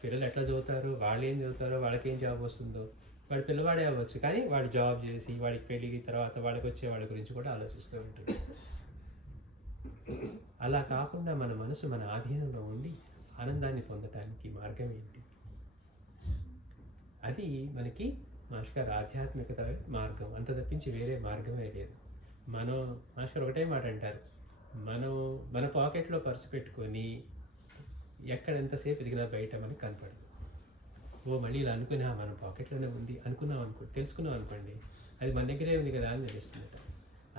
పిల్లలు ఎట్లా చదువుతారో, వాళ్ళు ఏం చదువుతారో, వాళ్ళకేం జాబ్ వస్తుందో, వాడి పిల్లవాడే అవ్వచ్చు కానీ వాడు జాబ్ చేసి వాడికి పెళ్ళి తర్వాత వాళ్ళకి వచ్చే వాళ్ళ గురించి కూడా ఆలోచిస్తూ ఉంటుంది. అలా కాకుండా మన మనసు మన ఆధీనంలో ఉండి ఆనందాన్ని పొందటానికి మార్గం ఏంటి? అది మనకి మాస్టర్ ఆధ్యాత్మికత మార్గం, అంత తప్పించి వేరే మార్గమే లేదు. మనం మాస్టర్ ఒకటే మాట అంటారు, మనం మన పాకెట్లో పర్సు పెట్టుకొని ఎక్కడ ఎంతసేపు ఎదిగినా బయట మనకు కనపడదు. మళ్ళీ ఇలా అనుకున్నా మన పాకెట్లోనే ఉంది అనుకున్నాం తెలుసుకున్నాం అనుకోండి, అది మన దగ్గరే ఉంది కదా అని తెలుస్తుందట.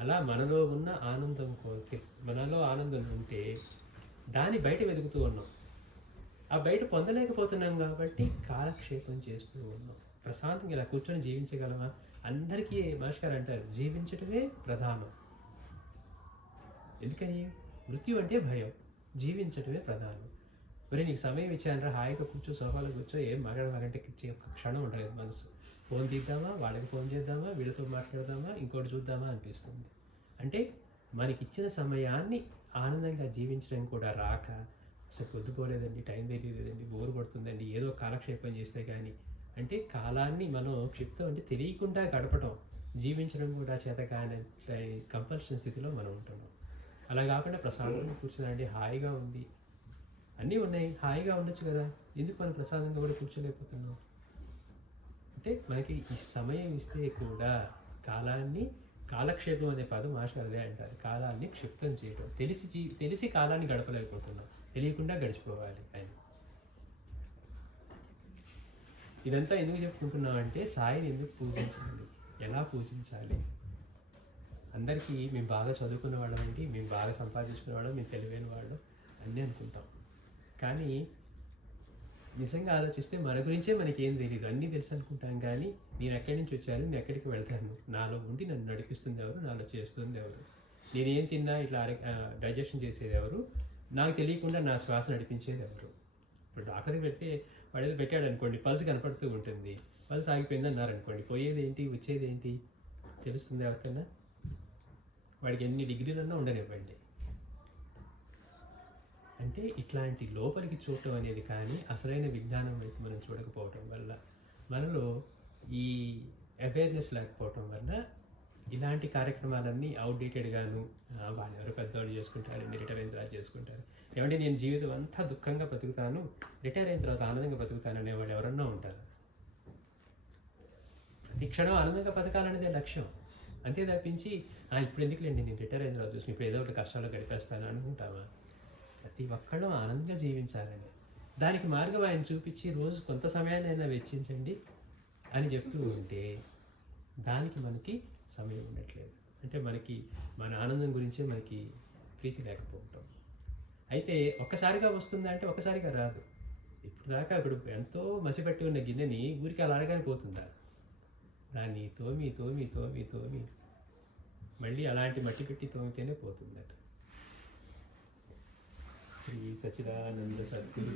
అలా మనలో ఉన్న ఆనందం మనలో ఆనందం ఉంటే దాన్ని బయట వెతుకుతూ ఉన్నాం. ఆ బయట పొందలేకపోతున్నాం కాబట్టి కాలక్షేపం చేస్తూ ఉన్నాం. ప్రశాంతంగా ఇలా కూర్చొని జీవించగలమా? అందరికీ మాస్టర్ అంటారు, జీవించటమే ప్రధానం. ఎందుకని? మృత్యు అంటే భయం, జీవించటమే ప్రధానం. మరి నీకు సమయం ఇచ్చానరా, హాయిగా కూర్చో, సోఫాలో కూర్చో, ఏం మాట్లాడమాలంటే ఒక క్షణం ఉండలేదు మనసు. ఫోన్ తీద్దామా, వాళ్ళకి ఫోన్ చేద్దామా, వీళ్ళతో మాట్లాడదామా, ఇంకోటి చూద్దామా అనిపిస్తుంది. అంటే మనకి ఇచ్చిన సమయాన్ని ఆనందంగా జీవించడం కూడా రాక, అసలు పొద్దుపోలేదండి, టైం తెలియలేదండి, బోరు కొడుతుందండి, ఏదో కాలక్షేపం చేస్తే కానీ, అంటే కాలాన్ని మనం క్షిప్తం అంటే తెలియకుండా గడపటం, జీవించడం కూడా చేత కానీ కంపల్షన్ స్థితిలో మనం ఉంటున్నాం. అలా కాకుండా ప్రశాంతంగా కూర్చున్నాండి, హాయిగా ఉంది, అన్నీ ఉన్నాయి, హాయిగా ఉండొచ్చు కదా, ఎందుకు మనం ప్రశాంతంగా కూడా కూర్చోలేకపోతున్నాం? అంటే మనకి ఈ సమయం ఇస్తే కూడా కాలాన్ని, కాలక్షేపం అనే పదం అదే అంటారు, కాలాన్ని క్షిప్తం చేయడం. తెలిసి కాలాన్ని గడపలేకపోతున్నాం, తెలియకుండా గడిచిపోవాలి అని. ఇదంతా ఎందుకు చెప్పుకుంటున్నాం అంటే, సాయిని ఎందుకు పూజించాలి, ఎలా పూజించాలి. అందరికీ మేము బాగా చదువుకున్న వాళ్ళం ఏంటి, మేము బాగా సంపాదించుకున్న వాళ్ళం, మేము తెలివైన వాళ్ళం అన్నీ అనుకుంటాం. కానీ నిజంగా ఆలోచిస్తే మన గురించే మనకేం తెలియదు, అన్నీ తెలుసు అనుకుంటాం. కానీ నేను ఎక్కడి నుంచి వచ్చాను, నేను ఎక్కడికి వెళ్తాను, నాలో ఉండి నన్ను నడిపిస్తుంది ఎవరు, నాలో చేస్తుంది ఎవరు, నేనేం తిన్నా ఇట్లా డైజెషన్ చేసేది ఎవరు, నాకు తెలియకుండా నా శ్వాస నడిపించేది ఎవరు. ఇప్పుడు డాక్టర్కి వాడేదో పెట్టాడు అనుకోండి, పల్స్ కనపడుతూ ఉంటుంది, పల్స్ ఆగిపోయింది అన్నారు అనుకోండి, పోయేది ఏంటి వచ్చేది ఏంటి తెలుస్తుంది ఎవరికన్నా? వాడికి ఎన్ని డిగ్రీలన్నా ఉండనివ్వండి. అంటే ఇట్లాంటి లోపలికి చూడటం అనేది కానీ అసలైన విజ్ఞానం వైపు మనం చూడకపోవటం వల్ల, మనలో ఈ అవేర్నెస్ లేకపోవటం వల్ల ఇలాంటి కార్యక్రమాలన్నీ అవుట్డేటెడ్గాను, వాళ్ళు ఎవరో పెద్దవాళ్ళు చేసుకుంటారు, రిటైర్ అయిన తర్వాత చేసుకుంటారు. ఏమంటే నేను జీవితం అంతా దుఃఖంగా బతుకుతాను, రిటైర్ అయిన తర్వాత ఆనందంగా బతుకుతాను అనేవాళ్ళు ఎవరన్నా ఉంటారు. ప్రతి క్షణం ఆనందంగా బతకాలనేదే లక్ష్యం, అంతే తప్పించి ఇప్పుడు ఎందుకులేండి నేను రిటైర్ అయిన తర్వాత చూసి ఇప్పుడు ఏదో ఒకటి కష్టాలు గడిపేస్తాను అనుకుంటామా? ప్రతి ఒక్కళ్ళు ఆనందంగా జీవించాలని, దానికి మార్గం ఆయన చూపించి రోజు కొంత సమయాన్ని అయినా వెచ్చించండి అని చెప్తూ ఉంటే దానికి మనకి సమయం ఉండట్లేదు. అంటే మనకి మన ఆనందం గురించే మనకి ప్రీతి లేకపోవటం. అయితే ఒక్కసారిగా వస్తుందా అంటే ఒక్కసారిగా రాదు. ఇప్పుడు దాకా అక్కడ ఎంతో మసిపట్టి ఉన్న గిన్నెని ఊరికి అలా అడగానే పోతుందా? దాన్ని తోమి తోమి తోమి తోమి మళ్ళీ అలాంటి మట్టి పెట్టి తోమితేనే పోతుందట. శ్రీ సచ్చిదానంద సద్గురు